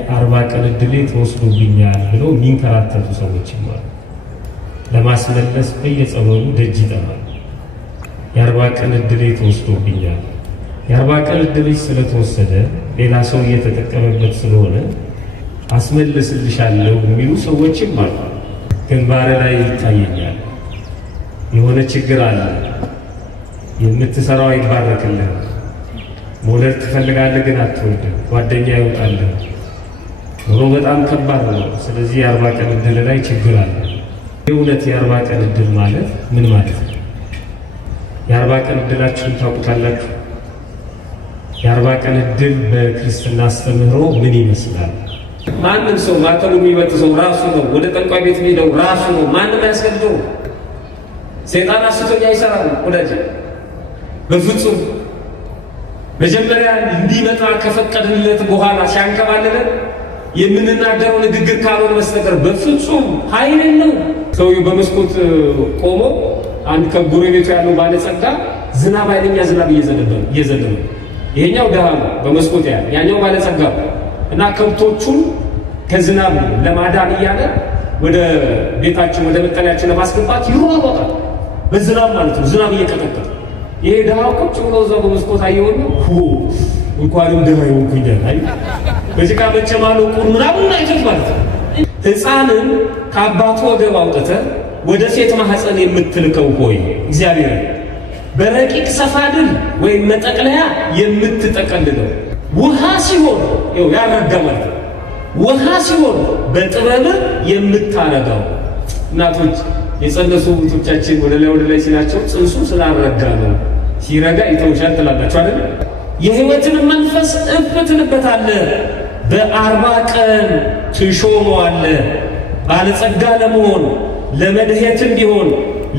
የ40 ቀን ዕድሌ ተወስዶብኛል ብለው የሚንከራተቱ ሰዎች አሉ። ለማስመለስ በየጸበሉ ደጅ ይጠናል። የ40 ቀን ዕድሌ ተወስዶብኛል፣ የ40 ቀን ዕድልሽ ስለተወሰደ ሌላ ሰው እየተጠቀመበት ስለሆነ አስመልስልሻለሁ የሚሉ ሰዎችም አሉ። ግንባር ላይ ይታየኛል፣ የሆነ ችግር አለ፣ የምትሰራው አይባረክልህ፣ መውለድ ትፈልጋለህ ግን አትወልድም፣ ጓደኛ ይወጣልህ፣ ኑሮ በጣም ከባድ ነው። ስለዚህ የ40 ቀን ዕድል ላይ ችግር አለ። የእውነት የ40 ቀን ዕድል ማለት ምን ማለት ነው? የ40 ቀን ዕድላችሁን ታውቁታላችሁ? የ40 ቀን ዕድል በክርስትና አስተምህሮ ምን ይመስላል? ማንም ሰው ማተቡ የሚበጥሰው ራሱ ነው። ወደ ጠንቋይ ቤት የሚሄደው ራሱ ነው። ማንም አያስገድደው። ሰይጣን አስቶኛ አይሰራም ወዳጅ፣ በፍጹም መጀመሪያ እንዲመጣ ከፈቀድንለት በኋላ ሲያንከባልለን የምንናገረው ንግግር ካልሆነ በስተቀር በፍጹም ኃይል ነው። ሰውዬው በመስኮት ቆሞ አንድ ከጎረቤቱ ያለው ባለጸጋ ዝናብ ኃይለኛ ዝናብ እየዘነበ ይሄኛው ደሃ ነው በመስኮት ያኛው ባለጸጋ እና ከብቶቹን ከዝናብ ለማዳን እያለ ወደ ቤታቸው ወደ መጠለያቸው ለማስገባት ይሮጣል። በዝናብ ማለት ነው፣ ዝናብ እየቀጠቀጠ ይሄ ደሃ ቁጭ ብሎ እዛው በመስኮት አየውና እንኳንም ደሃ ይሆንኩኛል አይ በጭቃ መጨማለቁን ምናምን አይተት ማለት ነው። ሕፃንን ከአባቱ ወገብ አውጥተህ ወደ ሴት ማህፀን የምትልከው ሆይ እግዚአብሔር በረቂቅ ሰፋድል ወይም መጠቅለያ የምትጠቀልለው ውሃ ሲሆን ይኸው ያረጋ ማለት ነው። ውሃ ሲሆን በጥበብ የምታረጋው እናቶች የጸነሱ እህቶቻችን ወደ ላይ ሲላቸው ጽንሱ ስላረጋ ነው፣ ሲረጋ ይተውሻል ትላላችሁ አይደል? የሕይወትን መንፈስ እፍትልበታለህ፣ በ40 ቀን ትሾመዋለህ። ባለጸጋ ለመሆን ለመድሄትም ቢሆን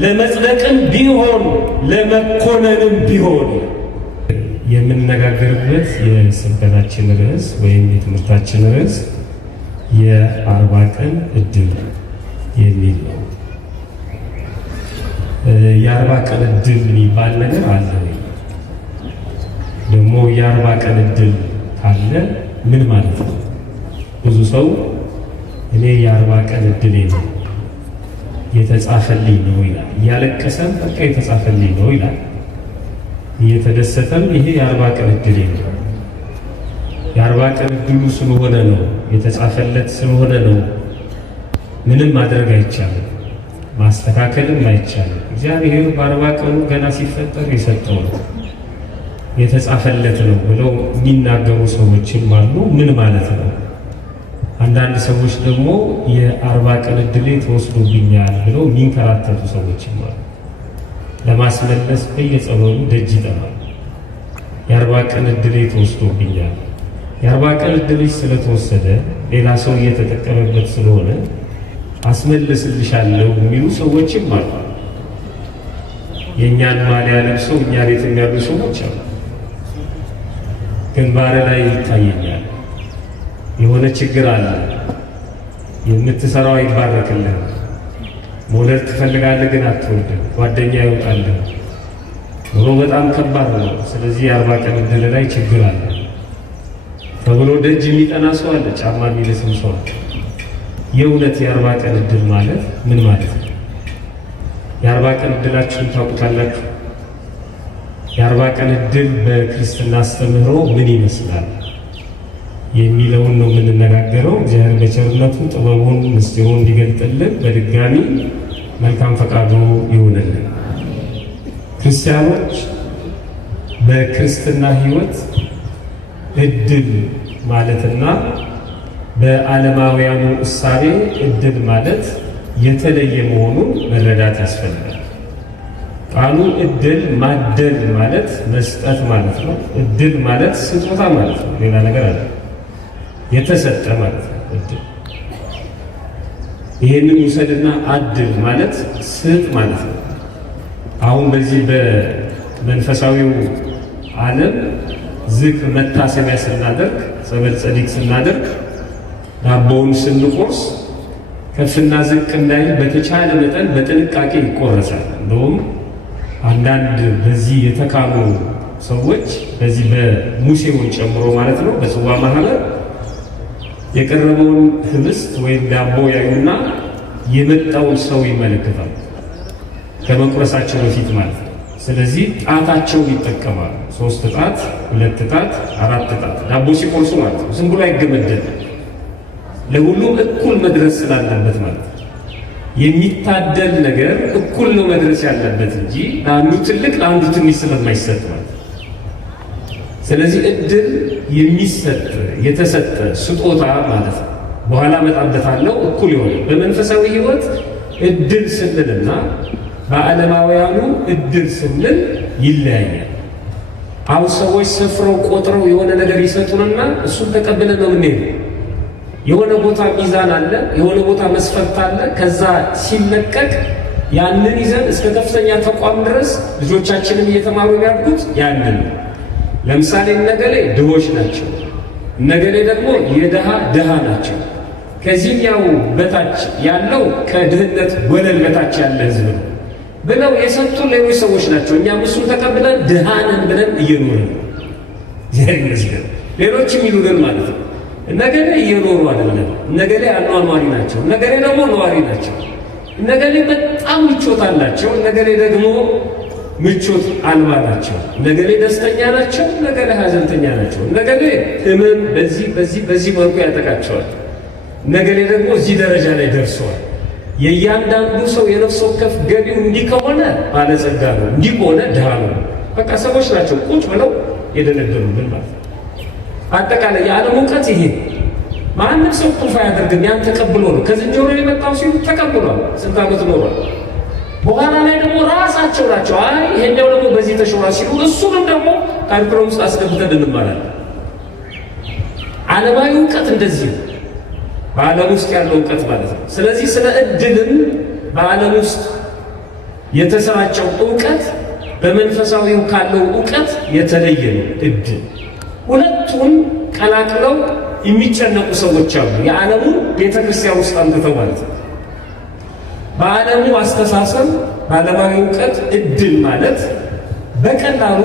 ለመጽደቅም ቢሆን ለመኮነንም ቢሆን የምንነጋገርበት የስብከታችን ርዕስ ወይም የትምህርታችን ርዕስ የ40 ቀን ዕድል የሚል ነው። የ40 ቀን ዕድል የሚባል ነገር አለ ወይ? ደግሞ የ40 ቀን ዕድል ካለ ምን ማለት ነው? ብዙ ሰው እኔ የ40 ቀን ዕድሌ ነው የተጻፈልኝ ነው ይላል። እያለቀሰም በቃ የተጻፈልኝ ነው ይላል። እየተደሰተም ይሄ የ40 ቀን ዕድሌ ነው፣ የ40 ቀን ዕድሉ ስለሆነ ነው፣ የተጻፈለት ስለሆነ ነው። ምንም ማድረግ አይቻልም፣ ማስተካከልም አይቻልም። እግዚአብሔር በ40 ቀኑ ገና ሲፈጠር የሰጠው ነው፣ የተጻፈለት ነው ብለው የሚናገሩ ሰዎችም አሉ። ምን ማለት ነው? አንዳንድ ሰዎች ደግሞ የ40 ቀን ዕድሌ ተወስዶብኛል ብለው የሚንከራተቱ ሰዎችም አሉ። ለማስመለስ በየጸበሉ ደጅ ይጠናል። የ40 ቀን ዕድሌ ተወስዶብኛል፣ የ40 ቀን ዕድልሽ ስለተወሰደ ሌላ ሰው እየተጠቀመበት ስለሆነ አስመልስልሻለሁ የሚሉ ሰዎችም አሉ። የእኛን ማሊያ ለብሰው እኛ ቤት የሚያሉ ሰዎች አሉ። ግንባር ላይ ይታየኛል፣ የሆነ ችግር አለ፣ የምትሰራው አይባረክልህ፣ መውለድ ትፈልጋለህ ግን አትወልድም፣ ጓደኛ ይወጣልህ፣ ኑሮ በጣም ከባድ ነው። ስለዚህ የ40 ቀን ዕድል ላይ ችግር አለ ተብሎ ደጅ የሚጠና ሰው አለ፣ ጫማ የሚልስም ሰው አለ። የእውነት የ40 ቀን ዕድል ማለት ምን ማለት ነው? የ40 ቀን ዕድላችሁን ታውቁታላችሁ? የ40 ቀን ዕድል በክርስትና አስተምህሮ ምን ይመስላል የሚለውን ነው የምንነጋገረው። እግዚአብሔር በቸርነቱ ጥበቡን ምስጢሩን እንዲገልጥልን በድጋሚ መልካም ፈቃዱ ይሁንልን። ክርስቲያኖች በክርስትና ሕይወት ዕድል ማለትና በዓለማውያኑ እሳቤ ዕድል ማለት የተለየ መሆኑን መረዳት ያስፈልጋል። ቃሉ ዕድል ማደል ማለት መስጠት ማለት ነው። ዕድል ማለት ስጦታ ማለት ነው። ሌላ ነገር አለ፣ የተሰጠ ማለት ነው ዕድል። ይህንን ውሰድና አድል ማለት ስጥ ማለት ነው። አሁን በዚህ በመንፈሳዊው ዓለም ዝክር መታሰቢያ ስናደርግ፣ ጸበል ጸዲቅ ስናደርግ፣ ዳቦውን ስንቆርስ ከፍና ዝቅ እንዳይል በተቻለ መጠን በጥንቃቄ ይቆረሳል። እንደውም አንዳንድ በዚህ የተካኑ ሰዎች በዚህ በሙሴውን ጨምሮ ማለት ነው በጽዋ ማህበር የቀረበውን ህብስት ወይም ዳቦ ያዩና የመጣውን ሰው ይመለከታሉ፣ ከመቁረሳቸው በፊት ማለት ነው። ስለዚህ ጣታቸውን ይጠቀማሉ። 3 ጣት፣ 2 ጣት፣ 4 ጣት ዳቦ ሲቆርሱ ማለት ነው። ዝም ብሎ አይገመደልም። ለሁሉም እኩል መድረስ ስላለበት ማለት ነው። የሚታደል ነገር እኩል ነው መድረስ ያለበት እንጂ ለአንዱ ትልቅ ለአንዱ ትንሽ ስለማይሰጥ ማለት ነው። ስለዚህ እድል የሚሰጥ የተሰጠ ስጦታ ማለት ነው። በኋላ እመጣበታለሁ። እኩል የሆነ በመንፈሳዊ ህይወት እድል ስንልና በዓለማውያኑ እድል ስንል ይለያያል። አሁን ሰዎች ሰፍረው ቆጥረው የሆነ ነገር ይሰጡንና እሱን ተቀብለን ነው የምንሄደው። የሆነ ቦታ ሚዛን አለ፣ የሆነ ቦታ መስፈርት አለ። ከዛ ሲለቀቅ ያንን ይዘን እስከ ከፍተኛ ተቋም ድረስ ልጆቻችንም እየተማሩ ያድጉት ያንን። ለምሳሌ እነገሌ ድሆች ናቸው፣ እነገሌ ደግሞ የድሃ ድሃ ናቸው። ከዚህኛው በታች ያለው ከድህነት ወለል በታች ያለ ህዝብ ነው ብለው የሰጡን ሌሎች ሰዎች ናቸው። እኛም እሱን ተቀብለን ድሃ ነን ብለን እየኖርን እግዚአብሔር ይመስገን። ሌሎችም ይሉንን ማለት ነው። እነገሌ እየኖሩ አይደለም፣ እነገሌ አኗኗሪ ናቸው፣ እነገሌ ደግሞ ነዋሪ ናቸው። እነገሌ በጣም ምቾት አላቸው፣ እነገሌ ደግሞ ምቾት አልባ ናቸው። እነገሌ ደስተኛ ናቸው፣ እነገሌ ሀዘንተኛ ናቸው። እነገሌ ህመም በዚህ መልኩ ያጠቃቸዋል፣ እነገሌ ደግሞ እዚህ ደረጃ ላይ ደርሰዋል። የእያንዳንዱ ሰው የነፍስ ወከፍ ገቢው እንዲህ ከሆነ ባለጸጋ ነው፣ እንዲህ ከሆነ ድሃ ነው። በቃ ሰዎች ናቸው ቁጭ ብለው የደነደኑብን ማለት ነው። አጠቃላይ የዓለም እውቀት ይሄ ማንም ሰው ቁልፍ አያደርግም። ያን ተቀብሎ ነው። ከዝንጀሮ የመጣው ሲሉ ተቀብሏል። ስንት ዓመት ኖሯል። በኋላ ላይ ደግሞ ራሳቸው ናቸው አይ ይሄኛው ደግሞ በዚህ ተሾራ ሲሉ እሱንም ደግሞ ካሪኩለም ውስጥ አስገብተን እንማራለን። ዓለማዊ እውቀት እንደዚህ ነው፣ በዓለም ውስጥ ያለው እውቀት ማለት ነው። ስለዚህ ስለ እድልም በዓለም ውስጥ የተሰራጨው እውቀት በመንፈሳዊው ካለው እውቀት የተለየ ነው። እድል ሁለቱን ቀላቅለው የሚጨነቁ ሰዎች አሉ። የዓለሙን ቤተ ክርስቲያን ውስጥ አምጥተው ማለት ነው። በዓለሙ አስተሳሰብ በዓለማዊ እውቀት እድል ማለት በቀላሉ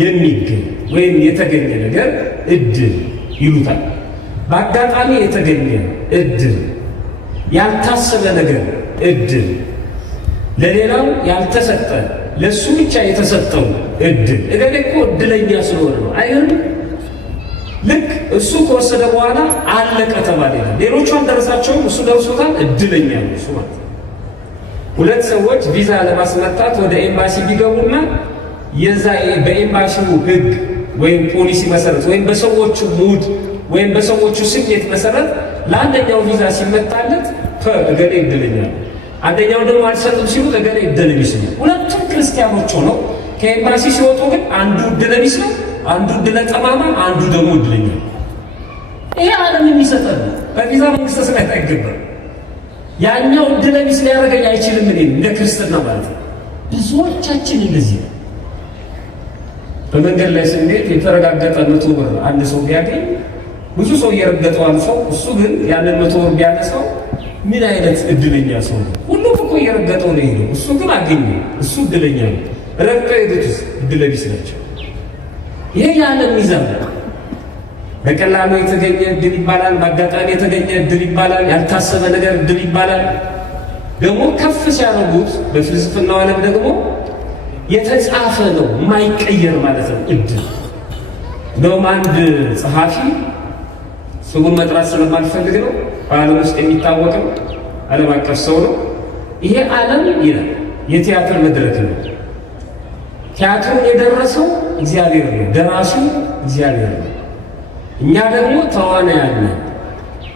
የሚገኝ ወይም የተገኘ ነገር እድል ይሉታል። በአጋጣሚ የተገኘ እድል፣ ያልታሰበ ነገር እድል፣ ለሌላው ያልተሰጠ ለሱ ብቻ የተሰጠው እድል። እገሌ እኮ እድለኛ ስለሆነ ነው አይደል? ልክ እሱ ከወሰደ በኋላ አለቀ ተባለ። ሌሎቹ አልደረሳቸውም፣ እሱ ደርሶታል፣ እድለኛ ነው እሱ ማለት ነው። ሁለት ሰዎች ቪዛ ለማስመጣት ወደ ኤምባሲ ቢገቡና የዛ በኤምባሲው ሕግ ወይም ፖሊሲ መሰረት ወይም በሰዎቹ ሙድ ወይም በሰዎቹ ስሜት መሰረት ለአንደኛው ቪዛ ሲመጣለት እገሌ እድለኛ ነው፣ አንደኛው ደግሞ አልሰጥም ሲሉ እገሌ እድል ቢስ ነው። ሁለቱም ክርስቲያኖች ሆነው ከኤምባሲ ሲወጡ ግን አንዱ እድለ ቢስ ነው፣ አንዱ እድለ ጠማማ፣ አንዱ ደግሞ እድለኛ። ይሄ ዓለም የሚሰጠን በቪዛ መንግስተ ሰማያት አይገባም። ያኛው እድለ ቢስ ሊያደርገኝ አይችልም። እኔ እንደ ክርስትና ማለት ነው። ብዙዎቻችን እንደዚህ ነው። በመንገድ ላይ ስንሄድ የተረጋገጠ 100 ብር አንድ ሰው ቢያገኝ ብዙ ሰው እየረገጠው አልፈው፣ እሱ ግን ያንን 100 ብር ቢያነሳው ምን አይነት እድለኛ ሰው ነው! ሁሉም እኮ እየረገጠው ነው የሄደው፣ እሱ ግን አገኘ። እሱ እድለኛ ነው። ረግጠው የሄዱትስ እድለ ቢስ ናቸው። ይሄ የዓለም ሚዛን ነው። በቀላሉ የተገኘ እድል ይባላል፣ በአጋጣሚ የተገኘ እድል ይባላል፣ ያልታሰበ ነገር እድል ይባላል። ደግሞ ከፍ ሲያደርጉት በፍልስፍናው ዓለም ደግሞ የተጻፈ ነው የማይቀየር ማለት ነው እድል። እንደውም አንድ ጸሐፊ ስሙን መጥራት ስለማልፈልግ ነው፣ በዓለም ውስጥ የሚታወቅም ዓለም አቀፍ ሰው ነው። ይሄ ዓለም ይላል የቲያትር መድረክ ነው። ቲያትሩን የደረሰው እግዚአብሔር ነው፣ ደራሲው እግዚአብሔር ነው። እኛ ደግሞ ተዋናያን ነን።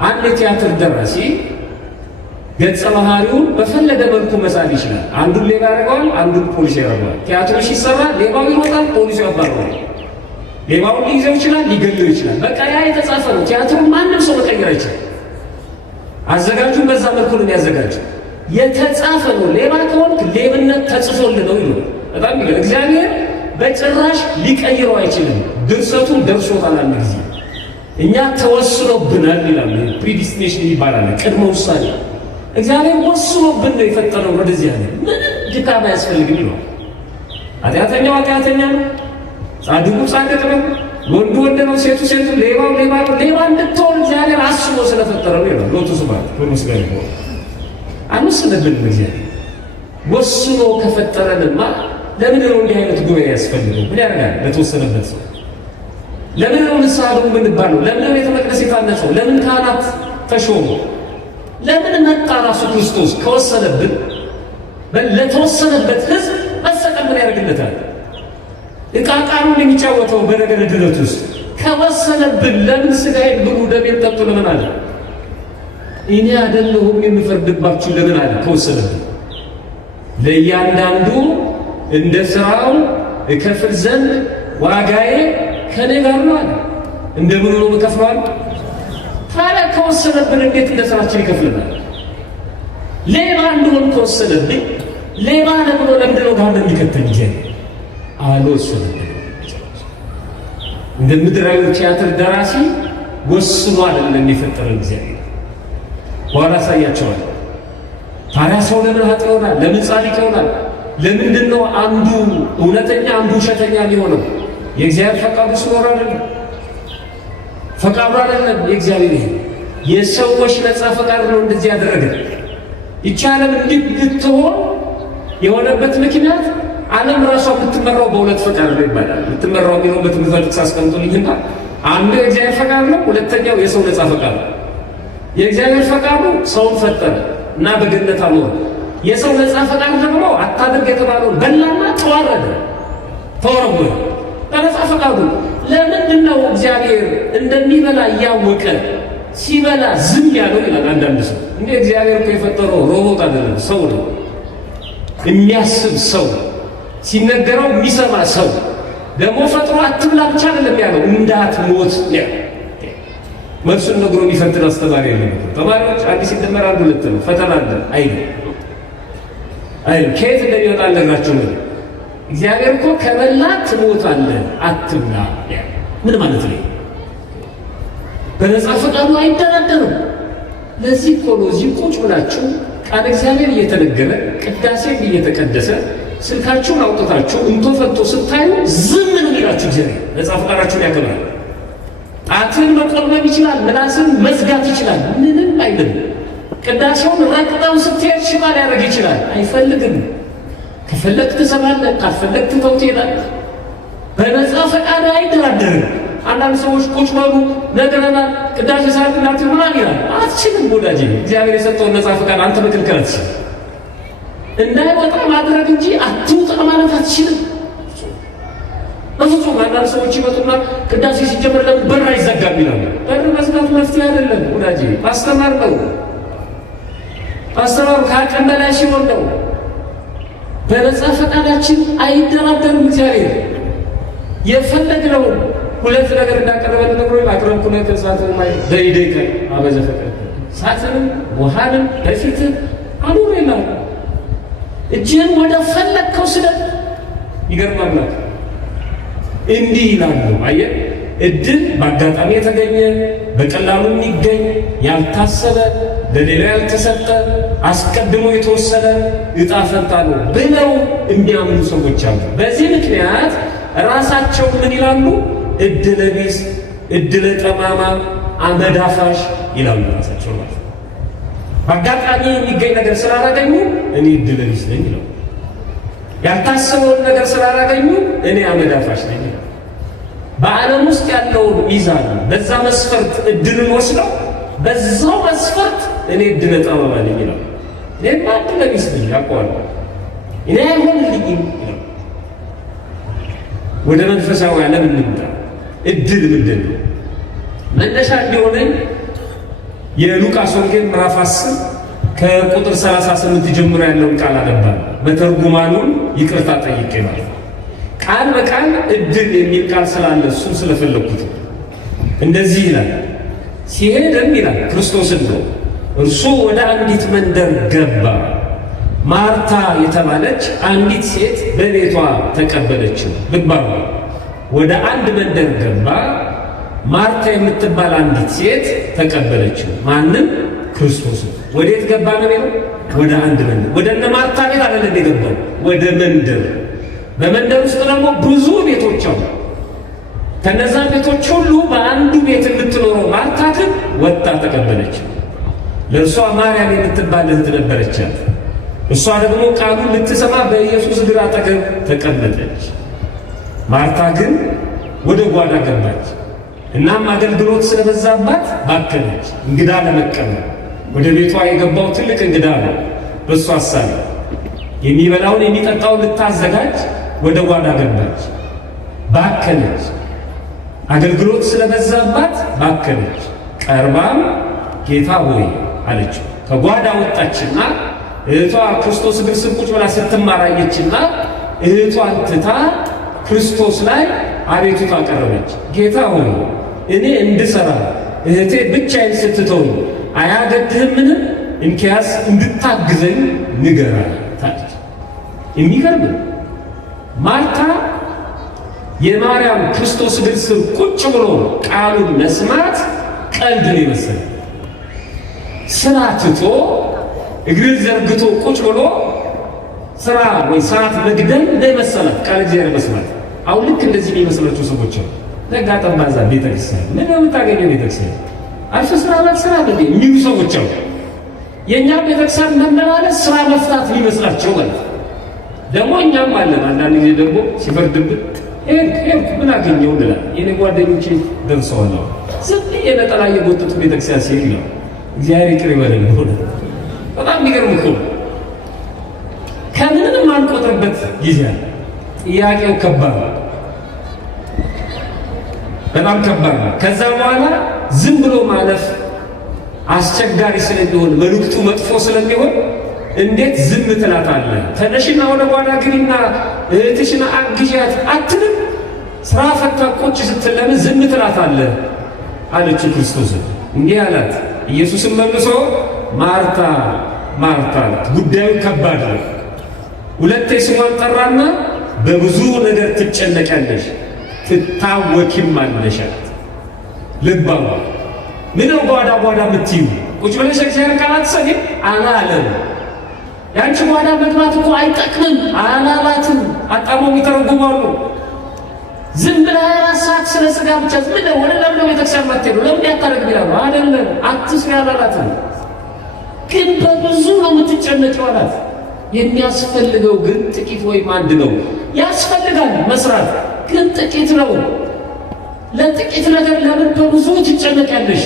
አንድ የቲያትር ደራሲ ገጸ ባህሪውን በፈለገ መልኩ መሳል ይችላል። አንዱን ሌባ ያደርገዋል፣ አንዱን ፖሊስ ያደርገዋል። ቲያትሩ ሲሰራ ሌባው ይሮጣል፣ ፖሊሱ ያባረዋል። ሌባውን ሊይዘው ይችላል፣ ሊገለው ይችላል። በቃ ያ የተጻፈ ነው። ቲያትሩን ማንም ሰው መቀየር አይችልም። አዘጋጁን በዛ መልኩ ነው የሚያዘጋጀው። የተጻፈ ነው። ሌባ ከሆንክ ሌብነት ተጽፎልህ ነው ይሉ። በጣም ይገርም። እግዚአብሔር በጭራሽ ሊቀይረው አይችልም። ድርሰቱን ደርሶታል። አንድ ጊዜ እኛ ተወስኖብናል ይላል። ፕሪዲስቲኔሽን ይባላል፣ ቅድመ ውሳኔ። እግዚአብሔር ወስኖብን ነው የፈጠረው። ወደዚህ ያለ ምንም ድካም አያስፈልግም ይለዋል። ኃጢአተኛው ኃጢአተኛ ነው፣ ጻድቁ ጻድቅ ነው፣ ወንዱ ወንድ ነው፣ ሴቱ ሴቱ፣ ሌባው ሌባ ነው። ሌባ እንድትሆን እግዚአብሔር አስቦ ፈጠረው ይላል። ሎቱ ስብሐት ሁሉስ ጋር ነው አንወሰነብንም። እግዚአብሔር ወስኖ ከፈጠረንማ ለምን ነው እንዲህ አይነት ጉባኤ ያስፈልገው? ምን ያደርጋል? ለተወሰነበት ሰው ለምን ነው ንስሐ ግቡ የምንባለው? ለምን ነው ቤተ መቅደስ የታነጸው? ለምን ካህናት ተሾሙ? ለምን መጣ? ራሱ ክርስቶስ ከወሰነብን ለተወሰነበት ሕዝብ መሰቀል ምን ያደርግለታል? ዕቃቃሩን የሚጫወተው በነገረ ድነት ውስጥ ከወሰነብን ለምን ሥጋዬን ብሉ ደሜን ጠጡ ለምን አለ? እኔ አይደለሁም የምፈርድባችሁ ለምን አለ? ከወሰነብን ለእያንዳንዱ እንደ ሥራው እከፍል ዘንድ ዋጋዬ ከኔ ጋር ነው አለ። እንደምን ነው የምከፍለው? ታዲያ ከወሰነብን እንዴት እንደ ሥራችን ይከፍልናል? ሌባ እንደሆን ከወሰነብን ሌባ ነው ብሎ ለምንድን ነው ጋር እንደሚከተል ጊዜ አልወሰነብንም። እንደ ምድራዊ ቲያትር ደራሲ ወስኖ አይደለም የፈጠረን እግዚአብሔር። በኋላ አሳያቸዋለሁ። ታዲያ ሰው ለምን ኃጥእ ይሆናል? ለምን ጻድቅ ይሆናል? ለምንድን ነው አንዱ እውነተኛ አንዱ ውሸተኛ የሚሆነው? የእግዚአብሔር ፈቃዱ ስለሆነ አይደለም። ፈቃዱ አይደለም የእግዚአብሔር። ይሄ የሰዎች ነፃ ፈቃድ ነው እንደዚህ ያደረገ። ይቺ ዓለም እንድትሆን የሆነበት ምክንያት ዓለም ራሷ የምትመራው በሁለት ፈቃድ ነው ይባላል። የምትመራው የሚለው በትምህርት ጥቅስ አስቀምጦልኝና አንዱ የእግዚአብሔር ፈቃድ ነው፣ ሁለተኛው የሰው ነፃ ፈቃድ ነው። የእግዚአብሔር ፈቃዱ ሰውን ፈጠረ እና በገነት አኖረ። የሰው ነፃ ፈቃድ ደግሞ አታድርግ የተባለውን በላና ተዋረደ፣ ተወረወረ። በነፃ ፈቃዱ ለምንድን ነው እግዚአብሔር እንደሚበላ እያወቀ ሲበላ ዝም ያለው ይላል አንዳንድ ሰው። እንደ እግዚአብሔር እኮ የፈጠረው ሮቦት አይደለም፣ ሰው ነው። የሚያስብ ሰው፣ ሲነገረው የሚሰማ ሰው ደግሞ ፈጥሮ አትብላ ብቻ አይደለም ያለው፣ እንዳትሞት ነው። መልሱን ነግሮ የሚፈትን አስተማሪ የለም። ተማሪዎች አዲስ ሲደመር አንድ ሁለት ነው ፈተና አለ አይደል? ከየት እንደሚወጣ አልነግራችሁም። እግዚአብሔር እኮ ከበላ ትሞታለህ አትብላ። ምን ማለት ነው? በነፃ ፈቃዱ አይደራደርም። ለዚህ እኮ ነው እዚህ ቁጭ ብላችሁ ቃል እግዚአብሔር እየተነገረ ቅዳሴ እየተቀደሰ ስልካችሁን አውጥታችሁ እንቶ ፈንቶ ስታዩ ዝም ነው ይላችሁ። እግዚአብሔር ነፃ ፈቃዳችሁን ያከብራል። ጣትን መቆልመም ይችላል፣ ምላስን መዝጋት ይችላል። ምንም አይልም። ቅዳሴውን ረግጠው ስትሄድ ሽባ ሊያደርግ ይችላል። አይፈልግም። ከፈለግ ትሰማለህ፣ ካልፈለግ ትተው ትሄዳለህ። በነፃ ፈቃድ አይደራደርም። አንዳንድ ሰዎች ቁጭ በሉ ነግረናል፣ ቅዳሴ ሰዓት እናት ምናምን ይላል። አትችልም ወዳጄ። እግዚአብሔር የሰጠውን ነፃ ፈቃድ አንተ መከልከል አትችልም። እንዳይወጣ ማድረግ እንጂ አትውጣ ማለት አትችልም። በፍጹም። አንዳንድ ሰዎች ይመጡና ቅዳሴ ሲጀመር ለምን በር አይዘጋም ይላሉ። በር መዝጋት መፍትሄ አይደለም ወዳጄ። ማስተማር ነው። ማስተማሩ ከአቅም በላይ ሲሆን ነው። በነፃ ፈቃዳችን አይደራደርም እግዚአብሔር። የፈለግነው ሁለት ነገር እንዳቀረበልን ነግሮ አቅረብኩለት እሳትን ማይ ዘይደከ አበዘ ፈቀደ እሳትንም ውሃንም በፊት አኑር ይላል። እጅህን ወደ ፈለግከው ስደድ። ይገርማል። እንዲህ ይላሉ። አየህ፣ እድል በአጋጣሚ የተገኘ በቀላሉ የሚገኝ ያልታሰበ ለሌላ ያልተሰጠ አስቀድሞ የተወሰነ ዕጣ ፈንታ ነው ብለው የሚያምኑ ሰዎች አሉ። በዚህ ምክንያት ራሳቸው ምን ይላሉ? እድለ ቢስ፣ እድለ ጠማማ፣ አመድ አፋሽ ይላሉ ራሳቸው ማለት ነው። በአጋጣሚ የሚገኝ ነገር ስላላገኙ እኔ እድለ ቢስ ነኝ ይላሉ። ያልታሰበውን ነገር ስላላገኙ እኔ አመድ አፋሽ ነኝ ይላሉ። በዓለም ውስጥ ያለውን ሚዛን በዛ መስፈርት እድልን ወስደው በዛው መስፈርት እኔ እድለ ጠማማ ነኝ ይላሉ። እኔማ እድለ ቢስ ነኝ አውቀዋለሁ፣ እኔ አይሆንልኝም ይላሉ። ወደ መንፈሳዊ ዓለም እንምጣ። እድል ምንድን ነው? መነሻ እንዲሆነኝ የሉቃስ ወንጌል ምዕራፍ 10 ከቁጥር 38 ጀምሮ ያለውን ቃል አነባለሁ። በተርጉማኑን ይቅርታ ጠይቄ ማለት ነው። ቃል በቃል እድል የሚል ቃል ስላለ እሱን ስለፈለኩት እንደዚህ ይላል። ሲሄድም ይላል ክርስቶስን ነው እርሱ ወደ አንዲት መንደር ገባ። ማርታ የተባለች አንዲት ሴት በቤቷ ተቀበለችው። ልባሩ ወደ አንድ መንደር ገባ። ማርታ የምትባል አንዲት ሴት ተቀበለችው። ማንም? ክርስቶስ። ወዴት ገባ ነው የሚለው? ወደ አንድ መንደር። ወደ እነ ማርታ ቤት አይደለም የገባው፣ ወደ መንደር። በመንደር ውስጥ ደግሞ ብዙ ቤቶች አሉ። ከነዛ ቤቶች ሁሉ በአንዱ ቤት የምትኖረው ማርታ ግን ወጣ ተቀበለች። ለእርሷ ማርያም የምትባል እህት ነበረቻት። እሷ ደግሞ ቃሉን ልትሰማ በኢየሱስ እግር አጠገብ ተቀመጠች። ማርታ ግን ወደ ጓዳ ገባች። እናም አገልግሎት ስለበዛባት ባከነች። እንግዳ ለመቀበል ወደ ቤቷ የገባው ትልቅ እንግዳ ነው። በእሷ ሐሳብ የሚበላውን የሚጠጣውን ልታዘጋጅ ወደ ጓዳ ገባች። ባከነች። አገልግሎት ስለበዛባት ባከነች። ቀርባም ጌታ ሆይ አለችው። ከጓዳ ወጣችና እህቷ ክርስቶስ እግር ስር ቁጭ ብላ ስትማራየችና እህቷን ትታ ክርስቶስ ላይ አቤቱታ አቀረበች። ጌታ ሆይ እኔ እንድሰራ እህቴ ብቻዬን ስትተው አያገድህምን? እንኪያስ እንድታግዘኝ ንገራት አለች። የሚገርም ማርታ የማርያም ክርስቶስ እግር ስር ቁጭ ብሎ ቃሉን መስማት ቀልድ ነው የመሰለ። ስራ ትቶ እግርን ዘርግቶ ቁጭ ብሎ ስራ ወይ ሰዓት መግደል እንደመሰላት ቃል እግዚአብሔር መስማት። አሁን ልክ እንደዚህ የሚመስላቸው ሰዎች አሉ። ነጋ ጠባዛ ቤተክርስቲያን ምን ነው የምታገኘው? ቤተክርስቲያን አልፈ ስራ ስራ የሚሉ ሰዎች አሉ። የእኛ ቤተክርስቲያን መመላለስ ስራ መፍታት የሚመስላቸው ማለት ደግሞ እኛም አለን። አንዳንድ ጊዜ ደግሞ ሲፈርድብን ሄድኩ ምን አገኘው እንላለን። የኔ ጓደኞቼ ደርሰዋል። ዝም የነጠላ የጎተቱ ቤተክርስቲያን ሲሄድ ነው እግዚአብሔር ይቅር ይበለን። ሆነ በጣም የሚገርም እኮ ከምንም አንቆጥርበት ጊዜ አለ። ጥያቄው ከባድ ነው፣ በጣም ከባድ ነው። ከዛ በኋላ ዝም ብሎ ማለፍ አስቸጋሪ ስለሚሆን መልእክቱ መጥፎ ስለሚሆን እንዴት ዝም ትላታለህ? ተነሽና ወደ ጓዳ ግቢና እህትሽን አግዣት አትልም? ስራ ፈታ ቁጭ ስትል ለምን ዝም ትላታለህ አለችው ክርስቶስን። እንዲህ አላት። ኢየሱስም መልሶ ማርታ ማርታ አላት። ጉዳዩ ከባድ ነው። ሁለቴ ስሟን ጠራና በብዙ ነገር ትጨነቂያለሽ ትታወኪም አለሻት። ልባዋ ምነው ጓዳ ጓዳ የምትይው? ቁጭ ብለሽ እግዚአብሔር ቃል አትሰሚም አላለም። ያንቺ ጓዳ መግባት እኮ አይጠቅምም አላላትም። አጣሞ ይተረጉማሉ። ዝም ብለህ 24 ሰዓት ስለ ሥጋ ብቻ ምን ነው ወደ ለምለም ቤተክርስቲያን ማትሄዱ ለምን ያታረግ ይላሉ። አይደለም አትስሪ አላላትም፣ ግን በብዙ ነው የምትጨነቂው አላት። የሚያስፈልገው ግን ጥቂት ወይም አንድ ነው። ያስፈልጋል መስራት፣ ግን ጥቂት ነው። ለጥቂት ነገር ለምን በብዙ ትጨነቂያለሽ?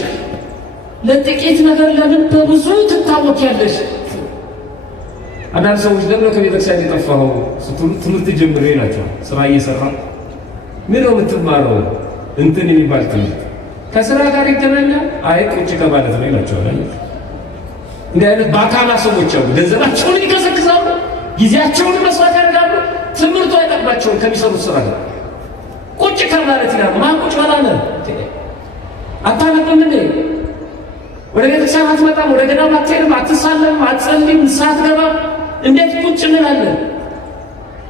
ለጥቂት ነገር ለምን በብዙ ትታወቂያለሽ? አንዳንድ ሰዎች ለምን ከቤተክርስቲያን የጠፋኸው ስትሉ ትምህርት ጀምሬ ናቸው። ስራ እየሰራ ምን ነው የምትማረው? እንትን የሚባል ትምህርት ከስራ ጋር ይገናኛል። አይ ቁጭ ከማለት ነው ይላቸዋል። እንዲህ አይነት ባካላ ሰዎች አሉ። ገንዘባቸውን ይከሰክሳሉ፣ ጊዜያቸውን መስዋዕት ያደርጋሉ። ትምህርቱ አይጠቅማቸውም ከሚሰሩት ስራ ጋር ቁጭ ከማለት ይላሉ። ማን ቁጭ ባላለ አታነብም እንዴ? ወደ ቤተክርስቲያን አትመጣም? ወደ ገዳም አትሄድም? አትሳለም? አትጸልይም? ንስሐ አትገባም? እንዴት ቁጭ እንላለን?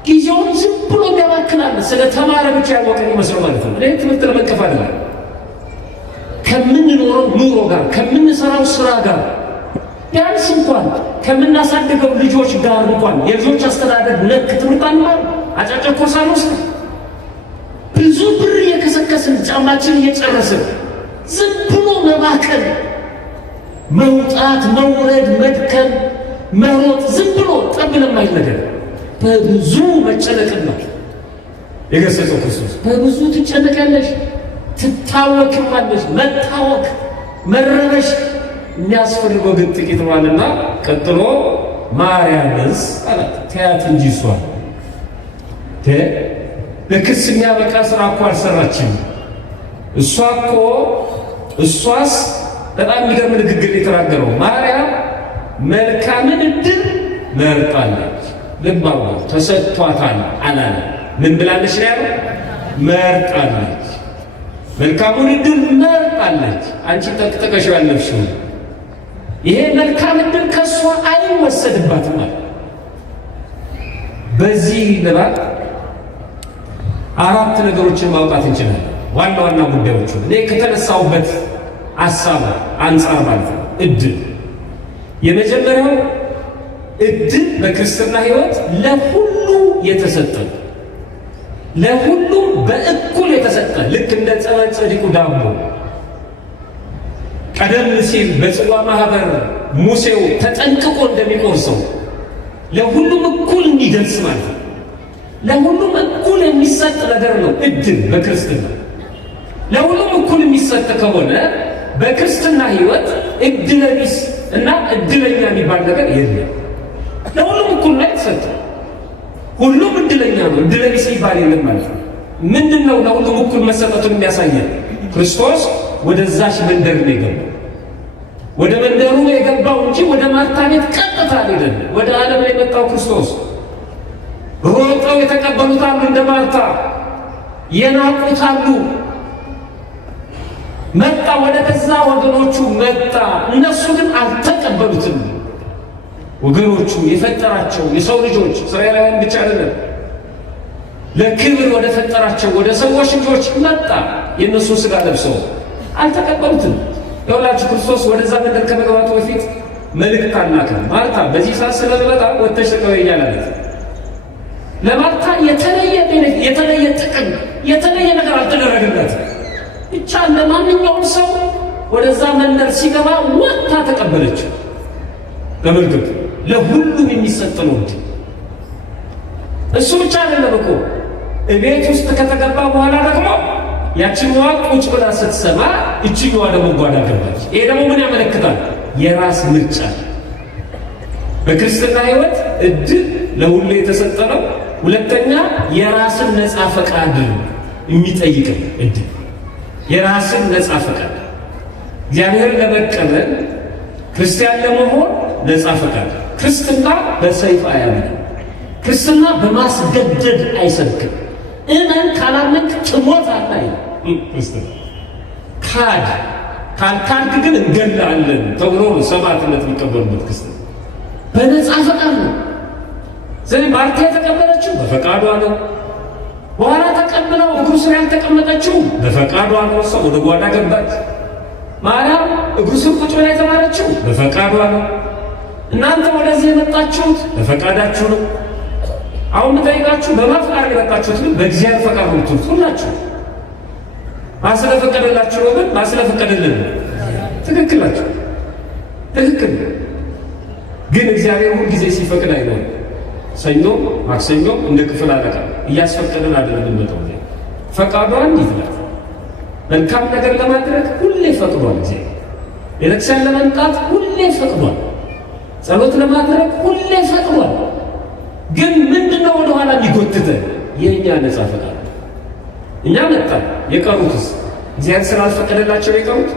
ጊዜውን ዝም ብሎ ያባክናል። ስለ ተማረ ብቻ ያወቀን ይመስለው ማለት ነው። ይህ ትምህርት ለመንቀፍ አይደለም። ከምንኖረው ኑሮ ጋር ከምንሰራው ስራ ጋር ቢያንስ እንኳን ከምናሳድገው ልጆች ጋር እንኳን የልጆች አስተዳደር ነክ ትምህርት አንማር። አጫጭር ኮርስ አንወስድ። ብዙ ብር እየከሰከስን ጫማችን እየጨረስን ዝም ብሎ መባከን፣ መውጣት መውረድ፣ መድከም፣ መሮጥ ዝም ብሎ ጠብ ለማይል ነገር በብዙ መጨነቅን ነው የገሰጸው ክርስቶስ። በብዙ ትጨነቂያለሽ፣ ትታወኪማለሽ። መታወክ መረበሽ የሚያስፈልገው ግን ጥቂት ነውና ቀጥሎ ማርያምስ አላት። ተያት እንጂ እሷ ለክስ የሚያበቃ ስራ እኮ አልሰራችም። እሷስ በጣም የሚገርም ንግግር የተናገረው ማርያም መልካምን ዕድል መርጣለች። ልባው ተሰጥቷታል አላለ። ምን ብላለች ነው ያለው? መርጣለች። መልካሙን ዕድል መርጣለች። አንቺ ጠቅጥቀሽ ያለፍሽው ይሄ መልካም ዕድል ከሷ አይወሰድባትም ማለት። በዚህ ንባብ 4 ነገሮችን ማውጣት እንችላለን። ዋና ዋና ጉዳዮችን እኔ ከተነሳውበት ሐሳብ አንጻር ማለት ነው። ዕድል የመጀመሪያው ዕድል በክርስትና ሕይወት ለሁሉ የተሰጠ ለሁሉም በእኩል የተሰጠ ልክ እንደ ጸዲቁ ዳቦ ቀደም ሲል በጽዋ ማህበር ሙሴው ተጠንቅቆ እንደሚቆርሰው ለሁሉም እኩል እንዲደርስ ማለት ነው። ለሁሉም እኩል የሚሰጥ ነገር ነው እድል በክርስትና። ለሁሉም እኩል የሚሰጥ ከሆነ በክርስትና ሕይወት እድለቢስ እና እድለኛ የሚባል ነገር የለም። ለሁሉም እኩል ላይ ተሰጠ። ሁሉም እድለኛ ነው፣ እድለቢስ ይባል የለም ማለት ነው። ምንድነው ለሁሉም እኩል መሰጠቱን የሚያሳየን? ክርስቶስ ወደዛች መንደር ነው የገባው። ወደ መንደሩ የገባው እንጂ ወደ ማርታ ቤት ቀጥታ አይደለም። ወደ ዓለም ላይ የመጣው ክርስቶስ ሮጠው የተቀበሉት አሉ፣ እንደ ማርታ የናቁት አሉ። መጣ፣ ወደ ገዛ ወገኖቹ መጣ። እነሱ ግን አልተቀበሉትም። ወገኖቹ የፈጠራቸው የሰው ልጆች እስራኤላውያን ብቻ አይደለም፣ ለክብር ወደ ፈጠራቸው ወደ ሰዎች ልጆች መጣ። የእነሱ ሥጋ ለብሰው አልተቀበሉትም። የሁላችሁ ክርስቶስ ወደዛ መንደር ከመግባቱ በፊት መልእክት አላከም። ማርታ በዚህ ሰዓት ስለመጣ ወጥተሽ ተቀበይኝ አላት። ለማርታ የተለየ ጥቅም የተለየ ነገር አልተደረገላትም። ብቻ ለማንኛውም ሰው ወደዛ መንደር ሲገባ ወጥታ ተቀበለችው። ተመልከቱ፣ ለሁሉም የሚሰጥ ነው እንጂ እሱ ብቻ አይደለም እኮ እቤት ውስጥ ከተገባ በኋላ ደግሞ ያቺኛዋ ቁጭ ብላ ስትሰማ እቺኛዋ ደግሞ ጓዳ ገባች። ይሄ ደግሞ ምን ያመለክታል? የራስ ምርጫ። በክርስትና ሕይወት እድል ለሁሉ የተሰጠ ነው። ሁለተኛ የራስን ነፃ ፈቃድ የሚጠይቅ እድል፣ የራስን ነፃ ፈቃድ እግዚአብሔር ለመቀበል ክርስቲያን ለመሆን ነፃ ፈቃድ። ክርስትና በሰይፍ አያምንም። ክርስትና በማስገደድ አይሰብክም። እመን ካላመንክ ትሞታለህ። ክርስትና ካልካድክ ግን እንገላለን ተብሎ ነው ሰማዕትነት የሚቀበሉበት። ክርስትና በነፃ ፈቃድ ነው። ስለዚህ ማርታ የተቀበለችው በፈቃዷ ነው። በኋላ ተቀብለው እግሩ ስር ያልተቀመጠችው በፈቃዷ ነው። ሰው ወደ ጓዳ ገባች። ማርያም እግሩ ስር ቁጭ ብላ የተማረችው በፈቃዷ ነው። እናንተ ወደዚህ የመጣችሁት በፈቃዳችሁ ነው። አሁን የምጠይቃችሁ በማን ፈቃድ የመጣችሁት? ግን በእግዚአብሔር ፈቃድ ነው የምትሉት ሁላችሁ። ማስለፈቀደላችሁ ነው። ግን ማስለፈቀደልን ትክክል ናችሁ፣ ትክክል። ግን እግዚአብሔር ሁል ጊዜ ሲፈቅድ አይኖርም። ሰኞ ማክሰኞ እንደ ክፍል አለቃ እያስፈቀደን አይደለም የምንመጣው። ፈቃዷ እንዲህ ናት። መልካም ነገር ለማድረግ ሁሌ ፈቅዷል። እግዚአብሔር ቤተክርስቲያን ለመምጣት ሁሌ ፈቅዷል። ጸሎት ለማድረግ ሁሌ ፈቅዷል። ግን ምንድነው ወደኋላ የሚጎትተን? የእኛ ነፃ ፈቃድ። እኛ መጣን፣ የቀሩትስ እግዚአብሔር ስላልፈቀደላቸው የቀሩት?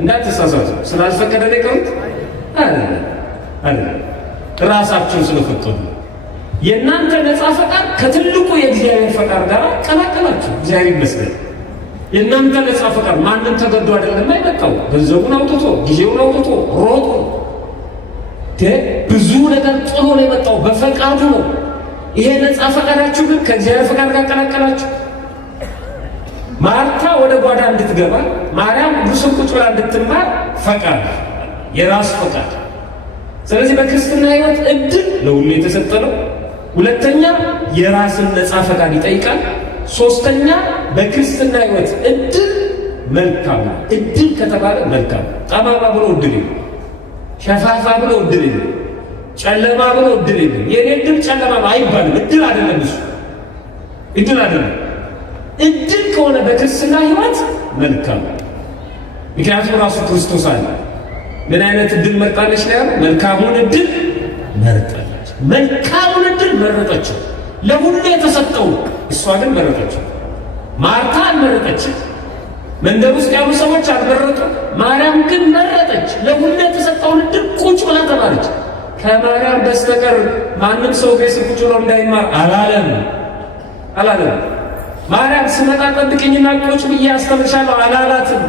እንዳትሳሳቱ፣ ስላልፈቀደ የቀሩት አይደለም፣ ራሳቸው ስለፈቀዱ። የእናንተ ነፃ ፈቃድ ከትልቁ የእግዚአብሔር ፈቃድ ጋር ቀላቀላችሁ። እግዚአብሔር ይመስገን። የእናንተ ነፃ ፈቃድ ማንም ተገዶ አይደለም አይመጣው። ገንዘቡን አውጥቶ ጊዜውን አውጥቶ ሮጦ ብዙ ነገር ጥሎ ነው የመጣው፣ በፈቃዱ ነው። ይሄ ነፃ ፈቃዳችሁ ግን ከእግዚአብሔር ፈቃድ ጋር ቀላቀላችሁ። ማርታ ወደ ጓዳ እንድትገባ፣ ማርያም ብሱን ቁጭ ብላ እንድትማር ፈቃድ፣ የራስ ፈቃድ። ስለዚህ በክርስትና ሕይወት እድል ለሁሉ የተሰጠ ነው። ሁለተኛ የራስን ነፃ ፈቃድ ይጠይቃል። ሶስተኛ በክርስትና ሕይወት እድል መልካም ነው። እድል ከተባለ መልካም፣ ጠማማ ብሎ እድል የለም፣ ሸፋፋ ብሎ እድል የለም፣ ጨለማ ብሎ እድል የለም። የኔ እድል ጨለማ አይባልም። እድል አይደለም፣ እሱ እድል አይደለም። እድል ከሆነ በክርስትና ሕይወት መልካም፣ ምክንያቱም ራሱ ክርስቶስ አለ። ምን አይነት እድል መርጣለች ነው ያለው? መልካሙን እድል መርጣለች። መልካሙን እድል መረጠችው። ለሁሉ የተሰጠው እሷ ግን መረጠችው። ማርታ አልመረጠችም። መንደር ውስጥ ያሉ ሰዎች አልመረጡ። ማርያም ግን መረጠች። ለሁሉ የተሰጠውን እድል ቁጭ ብላ ተማረች። ከማርያም በስተቀር ማንም ሰው ቤት ቁጭ ብሎ እንዳይማር አላለም። ማርያም ስመጣ ጠብቅኝና ቁጭ ብዬ አስተምርሻለሁ አላላትም።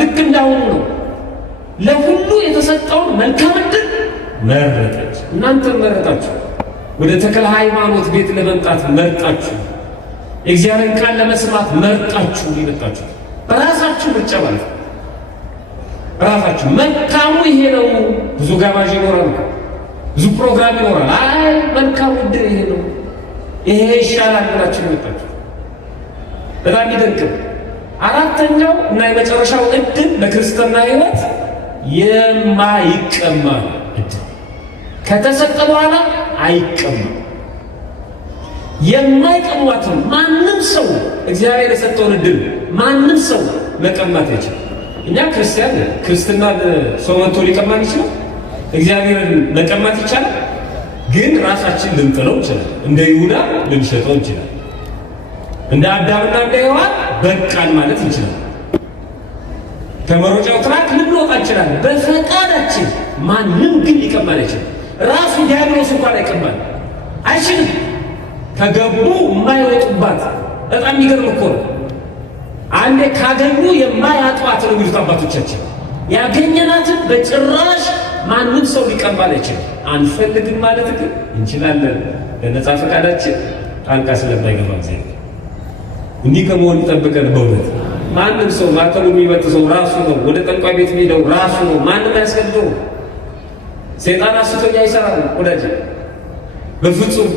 ልክ እንዳሁኑ ነው። ለሁሉ የተሰጠውን መልካም እድል መረጠች። እናንተም መረጣችሁ። ወደ ተክለ ሃይማኖት ቤት ለመምጣት መርጣችሁ፣ የእግዚአብሔርን ቃል ለመስማት መርጣችሁ ይመጣችሁ። በራሳችሁ ምርጫ ማለት ነው። ራሳችሁ መልካሙ ይሄ ነው። ብዙ ጋባዥ ይኖራል፣ ብዙ ፕሮግራም ይኖራል። አይ መልካሙ እድል ይሄ ነው። ይሄ ይሻላል ብላችሁ መጣችሁ። በጣም ይደንቅ። አራተኛው እና የመጨረሻው እድል በክርስትና ሕይወት የማይቀማ እድል ከተሰጠ በኋላ አይቀማ። የማይቀሟትን ማንም ሰው እግዚአብሔር የሰጠውን እድል ማንም ሰው መቀማት አይችልም። እኛ ክርስቲያን ክርስትና ሰው መጥቶ ሊቀማን ይችላል? እግዚአብሔርን መቀማት ይቻላል? ግን ራሳችን ልንጥለው እንችላለን። እንደ ይሁዳ ልንሸጠው እንችላለን። እንደ አዳምና እንደ ሔዋን በቃን ማለት እንችላለን። ከመሮጫው ትራክ ልንወጣ እንችላለን በፈቃዳችን። ማንም ግን ሊቀማን አይችልም። ራሱ ዲያብሎስ እንኳን አይቀማን አይችልም። ከገቡ የማይወጡባት በጣም የሚገርም እኮ ነው። አንዴ ካገኙ የማያጧት ነው የሚሉት አባቶቻችን። ያገኘናትን በጭራሽ ማንም ሰው ሊቀማን አይችልም። አንፈልግም ማለት ግን እንችላለን። ለነጻ ፈቃዳችን ጣልቃ ስለማይገባ ጊዜ እንዲህ ከመሆን ይጠብቀን። በእውነት ማንም ሰው ማተቡ የሚበጥሰው ራሱ ነው። ወደ ጠንቋይ ቤት የሚሄደው ራሱ ነው። ማንም አያስገድደው። ሰይጣን አስቶኛ ይሰራል ወዳጅ በፍጹም።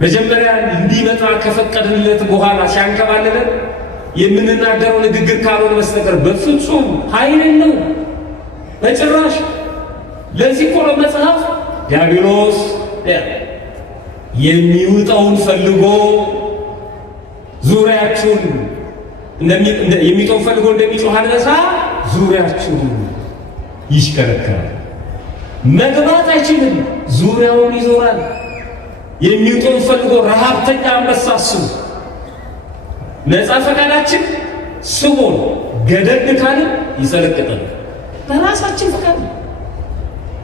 መጀመሪያ እንዲመጣ ከፈቀድንለት በኋላ ሲያንከባልለን የምንናገረው ንግግር ካልሆነ በስተቀር በፍጹም ኃይል ነው በጭራሽ። ለዚህ እኮ ነው መጽሐፍ ዲያብሎስ የሚውጠውን ፈልጎ ዙሪያችሁን የሚውጠውን ፈልጎ እንደሚጮህ አንበሳ ዙሪያችሁን ይሽከረከራል። መግባት አይችልም፣ ዙሪያውን ይዞራል። የሚውጠውን ፈልጎ ረሃብተኛ አንበሳ እሱ። ነፃ ፈቃዳችን ስቦን ገደል ካልን ይሰለቅጠናል። በራሳችን ፈቃድ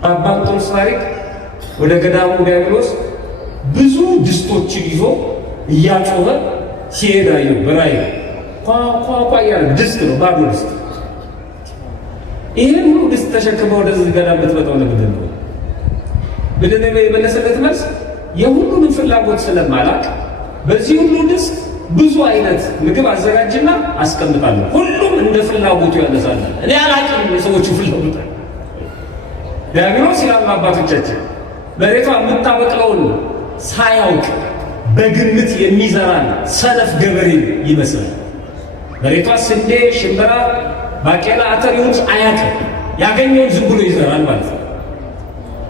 አባ እንጦንስ ታሪክ ወደ ገዳሙ ዲያብሎስ ብዙ ድስቶችን ይዞ እያጮኸ ሲሄድ አየሁ በራእይ። ኳ እያለ ድስት ነው፣ ባዶ ድስት። ይህን ሁሉ ድስት ተሸክመ ወደዚህ ገዳም ብትመጣው ለምንድን ነው? ምንድን ነው የመለሰለት መልስ? የሁሉንም ፍላጎት ስለማላቅ በዚህ ሁሉ ድስት ብዙ አይነት ምግብ አዘጋጅና አስቀምጣለሁ። ሁሉም እንደ ፍላጎቱ ያነሳል። እኔ አላውቅም የሰዎቹ ፍላጎት። ዲያብሎስ ይላሉ አባቶቻችን መሬቷ የምታበቅለውን ሳያውቅ በግምት የሚዘራን ሰነፍ ገበሬ ይመስላል። መሬቷ ስንዴ፣ ሽምብራ፣ ባቄላ፣ አተር ይሁን አያውቅም። ያገኘውን ዝም ብሎ ይዘራል ማለት ነው።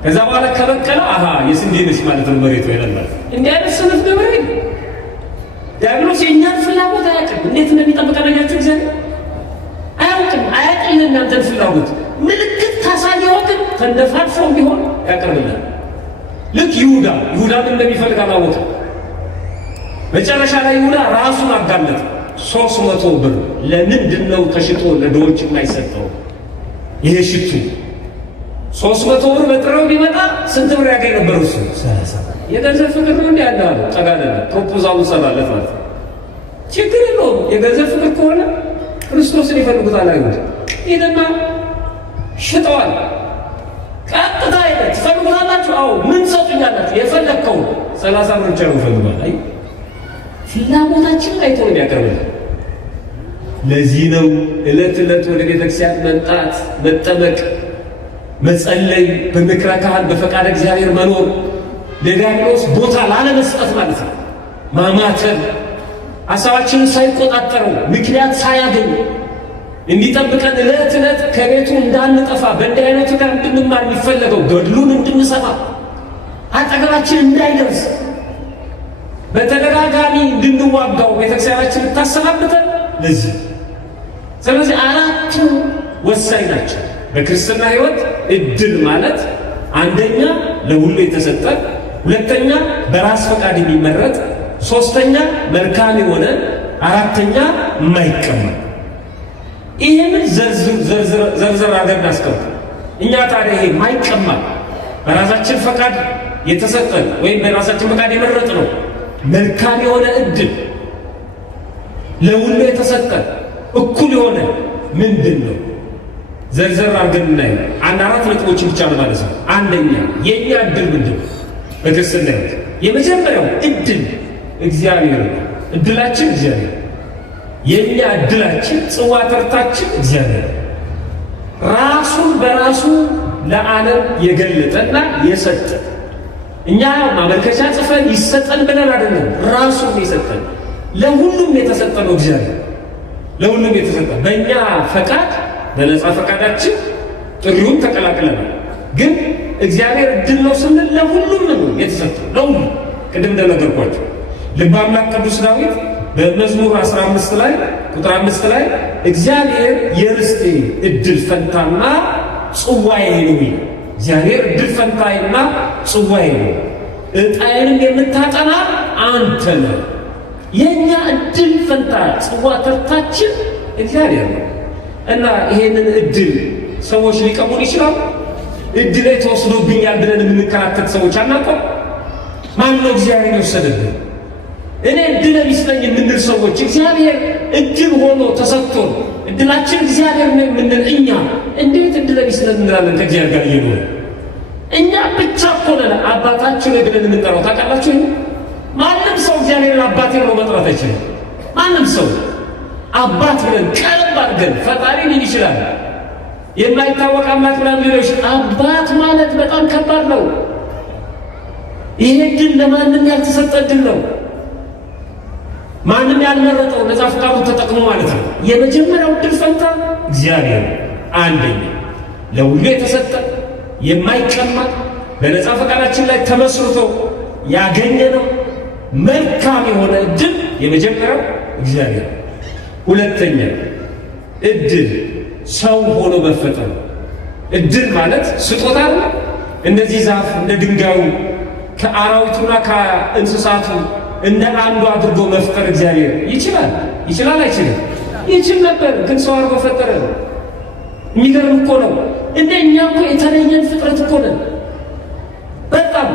ከዛ በኋላ ከበቀለ አሃ የስንዴ ነች ማለት ነው መሬቷ ይላል ማለት ነው። እንዲህ አይነት ሰነፍ ገበሬ ዲያብሎስ የእኛን ፍላጎት አያውቅም። እንዴት እንደሚጠብቀን አያችሁ። እግዚአብሔር አያውቅም። የእናንተን ፍላጎት ምልክት ካሳየው ግን ተንደፋድፎም ቢሆን ያቀርብናል። ልክ ይሁዳ ምን እንደሚፈልግ አላወቀም። መጨረሻ ላይ ይሁዳ ራሱን አጋለጠ። 300 ብር ለምንድን ነው ተሽጦ ለድሆች የማይሰጠው? ይሄ ሽቱ 300 ብር በጥሬው ቢመጣ ስንት ብር ያገኝ ነበር? እሱ 30። የገንዘብ ፍቅር ነው እንዴ ያለ አለ። ጠጋለለ ፕሮፖዛሉ ሰራለት ማለት ነው። ችግር የለውም። የገንዘብ ፍቅር ከሆነ ክርስቶስን ይፈልጉታል አይሁድ። ይሄማ ሽጠዋል። ቀጥታ አይደል ትፈልጉታላችሁ? አዎ ምን ሰጡኛላችሁ? የፈለከው 30 ብር ብቻ ነው ፈልጓል። አይ ፍላጎታችንን አይቶ ነው ያቀርበው። ለዚህ ነው ዕለት ዕለት ወደ ቤተክርስቲያን መምጣት፣ መጠመቅ፣ መጸለይ፣ በምክረ ካህን በፈቃደ እግዚአብሔር መኖር፣ ለዲያብሎስ ቦታ ላለመስጠት ማለት ነው። ማማተር፣ ሀሳባችንን ሳይቆጣጠረው ምክንያት ሳያገኝ እንዲጠብቀን ዕለት ዕለት ከቤቱ እንዳንጠፋ በእንዲህ አይነቱ ጋር እንድንማር የሚፈለገው ገድሉን እንድንሰማ አጠገባችን እንዳይደርስ በተደጋጋሚ እንድንዋጋው ቤተክርስቲያናችን ልታሰናብተን ለዚህ። ስለዚህ አራቱ ወሳኝ ናቸው በክርስትና ሕይወት። እድል ማለት አንደኛ ለሁሉ የተሰጠ፣ ሁለተኛ በራስ ፈቃድ የሚመረጥ፣ ሶስተኛ መልካም የሆነ፣ አራተኛ የማይቀማ። ይህንን ዘርዝር አድርገን እናስቀምጥ። እኛ ታዲያ ይሄ የማይቀማ በራሳችን ፈቃድ የተሰጠን ወይም በራሳችን ፈቃድ የመረጥ ነው መልካም የሆነ እድል ለሁሉ የተሰጠን እኩል የሆነ ምንድን ነው? ዘርዘር አድርገን እናየው። አራት ነጥቦችን ብቻ ነው ማለት ነው። አንደኛ የእኛ እድል ምንድን ነው? በክርስትና ሕይወት የመጀመሪያው እድል እግዚአብሔር ነው። እድላችን እግዚአብሔር፣ የእኛ እድላችን ጽዋ ተርታችን እግዚአብሔር ራሱን በራሱ ለዓለም የገለጠና የሰጠ እኛ ማመልከቻ ጽፈን ይሰጠን ብለን አይደለም፣ ራሱ የሰጠን ለሁሉም የተሰጠ ነው። እግዚአብሔር ለሁሉም የተሰጠ በእኛ ፈቃድ በነፃ ፈቃዳችን ጥሪውን ተቀላቅለናል። ግን እግዚአብሔር እድል ነው ስንል ለሁሉም ነው የተሰጠው፣ ለሁሉም። ቅድም እንደነገርኳቸው ልበ አምላክ ቅዱስ ዳዊት በመዝሙር 15 ላይ ቁጥር 5 ላይ እግዚአብሔር የርስቴ እድል ፈንታና ጽዋዬ ነው ይላል። እግዚአብሔር እድል ፈንታዬና ጽዋዬ ነው፣ ዕጣዬንም የምታጠና አንተ ነህ። የእኛ እድል ፈንታ ጽዋ ተርታችን እግዚአብሔር ነው እና ይሄንን እድል ሰዎች ሊቀሙን ይችላሉ። እድሌ ተወስዶብኛል ብለን የምንከራከር ሰዎች አናውቅም። ማን ነው እግዚአብሔር የወሰደብን? እኔ እድለ ቢስ ነኝ የምንል ሰዎች እግዚአብሔር እድል ሆኖ ተሰጥቶ እድላችን እግዚአብሔር ነው የምንል እኛ እንዴት እድለ ቢስ ነን እንላለን? ከእግዚአብሔር ጋር እየኖረ እኛ ብቻ እኮ ነን አባታችን ብለን የምንጠራው። ታውቃላችሁ? ማንም ሰው እግዚአብሔርን አባቴ ብሎ መጥራት አይችልም። ማንም ሰው አባት ብለን ቀለብ አድርገን ፈጣሪ ሊል ይችላል። የማይታወቅ አምላክ ብለን ሊሎች አባት ማለት በጣም ከባድ ነው። ይሄ ድል ለማንም ያልተሰጠ ድል ነው። ማንም ያልመረጠው ነፃ ፈቃዱ ተጠቅሞ ማለት ነው። የመጀመሪያው ድል ፈንታ እግዚአብሔር አንደኛ ለሁሉ የተሰጠ የማይቀማ በነፃ ፈቃዳችን ላይ ተመስርቶ ያገኘነው መልካም የሆነ እድል የመጀመሪያው እግዚአብሔር። ሁለተኛ እድል ሰው ሆኖ መፈጠር። እድል ማለት ስጦታ ነው። እንደዚህ ዛፍ እንደ ድንጋዩ ከአራዊቱና ከእንስሳቱ እንደ አንዱ አድርጎ መፍጠር እግዚአብሔር ይችላል? ይችላል? አይችልም? ይችል ነበር፣ ግን ሰው አድርጎ ፈጠረ። የሚገርም እኮ ነው። እንደኛ እኮ የተለየን ፍጥረት እኮ ነን። በጣም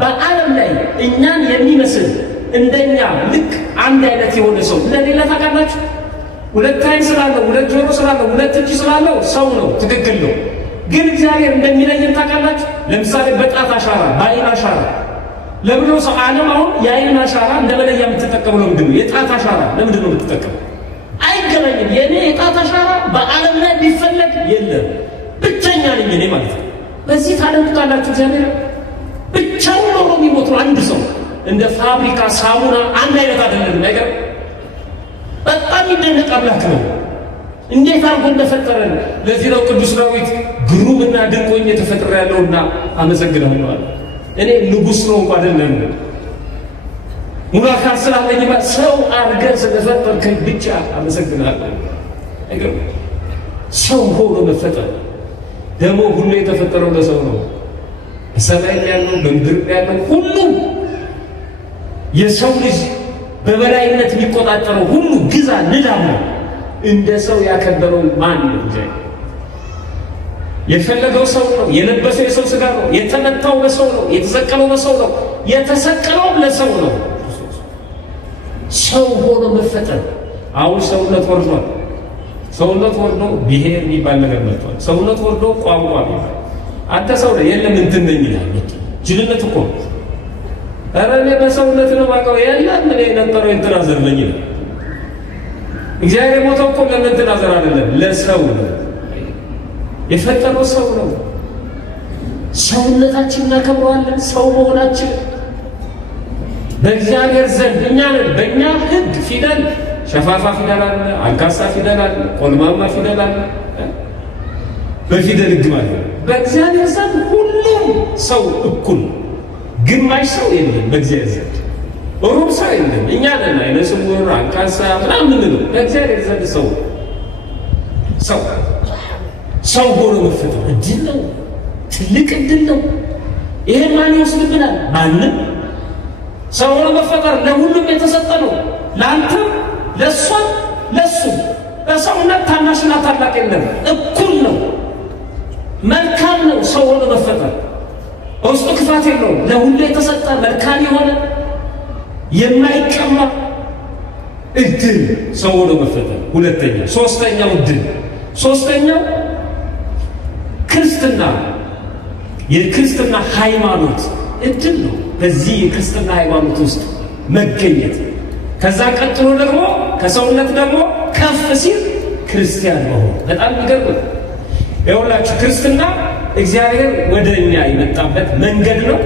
በዓለም ላይ እኛን የሚመስል እንደኛ ልክ አንድ አይነት የሆነ ሰው ለሌላ ታውቃላችሁ? ሁለት ዓይን ስላለው፣ ሁለት ጆሮ ስላለው፣ ሁለት እጅ ስላለው ሰው ነው፣ ትክክል ነው። ግን እግዚአብሔር እንደሚለየን ታውቃላችሁ? ለምሳሌ በጣት አሻራ፣ በዓይን አሻራ ለምንድን ነው ሰው ዓለም አሁን የዓይን አሻራ እንደ መለያ የምትጠቀመው? ለምንድን ነው? የጣት አሻራ ለምንድን ነው የምትጠቀመው? አይገናኝም። የኔ የጣት አሻራ በዓለም ላይ ቢፈለግ የለም፣ ብቸኛ ነኝ እኔ ማለት ነው። በዚህ ታደንቁታላችሁ። እግዚአብሔር ብቻውን ነው የሚሞተው። አንድ ሰው እንደ ፋብሪካ ሳሙና አንድ አይነት አይደለም። ነገር በጣም ይደነቅ አምላክ ነው እንዴት አድርጎ እንደፈጠረን። ለዚህ ነው ቅዱስ ዳዊት ግሩምና ድንቅ ሆኜ ተፈጥሬያለሁና አመሰግናለሁ አለ። እኔ ንጉሥ ነው እንኳን አይደለም ሙሉ አካል ስላለኝ ሰው አድርገህ ስለፈጠርከኝ ብቻ አመሰግናለሁ። አይገርም? ሰው ሆኖ መፈጠር ደግሞ ሁሉ የተፈጠረው ለሰው ነው። በሰማይ ያለው በምድር ያለው ሁሉ የሰው ልጅ በበላይነት የሚቆጣጠረው ሁሉ ግዛ ንዳ ነው። እንደ ሰው ያከበረው ማን ነው? የፈለገው ሰው ነው። የለበሰው የሰው ስጋ ነው። የተመታው በሰው ነው። የተሰቀለው በሰው ነው። የተሰቀለው ለሰው ነው። ሰው ሆኖ መፈጠር። አሁን ሰውነት ወርዷል። ሰውነት ወርዶ ብሔር የሚባል ነገር መጥቷል። ሰውነት ወርዶ ቋንቋ የሚባል አንተ ሰው ነህ የለም እንትን ነኝ ይላል። ጅልነት እኮ ኧረ እኔ በሰውነት ነው የማውቀው የለም እኔ የነበረው እንትና ዘር ነኝ ይላል። እግዚአብሔር የሞተው እኮ ለእንትና ዘር አይደለም ለሰው ነው። የፈጠረው ሰው ነው። ሰውነታችን እናከብረዋለን። ሰው መሆናችን በእግዚአብሔር ዘንድ እኛ ነን። በእኛ ሕግ ፊደል ሸፋፋ ፊደል አለ፣ አንካሳ ፊደል አለ፣ ቆልማማ ፊደል አለ። በፊደል ሕግ ማለት ነው። በእግዚአብሔር ዘንድ ሁሉም ሰው እኩል፣ ግማሽ ሰው የለም። በእግዚአብሔር ዘንድ ሩብ ሰው የለም። እኛ ነን ዓይነ ስውር አንካሳ ምናምን የምንለው። በእግዚአብሔር ዘንድ ሰው ሰው ሆኖ መፈጠር እድል ነው። ትልቅ እድል ነው። ይሄ ማን ይወስድብናል? ማንም። ሰው ሆኖ መፈጠር ለሁሉም የተሰጠ ነው። ለአንተም፣ ለእሷም፣ ለእሱም። በሰውነት ታናሽና ታላቅ የለም፣ እኩል ነው። መልካም ነው ሰው ሆኖ መፈጠር። በውስጡ ክፋት የለውም። ለሁሉ የተሰጠ መልካም የሆነ የማይቀማ እድል ሰው ሆኖ መፈጠር። ሁለተኛ ሶስተኛው እድል ሶስተኛው ክርስትና፣ የክርስትና ሃይማኖት እድል ነው። በዚህ የክርስትና ሃይማኖት ውስጥ መገኘት። ከዛ ቀጥሎ ደግሞ ከሰውነት ደግሞ ከፍ ሲል ክርስቲያን መሆን በጣም የሚገርም ነው። ይኸውላችሁ ክርስትና እግዚአብሔር ወደ እኛ የመጣበት መንገድ ነው።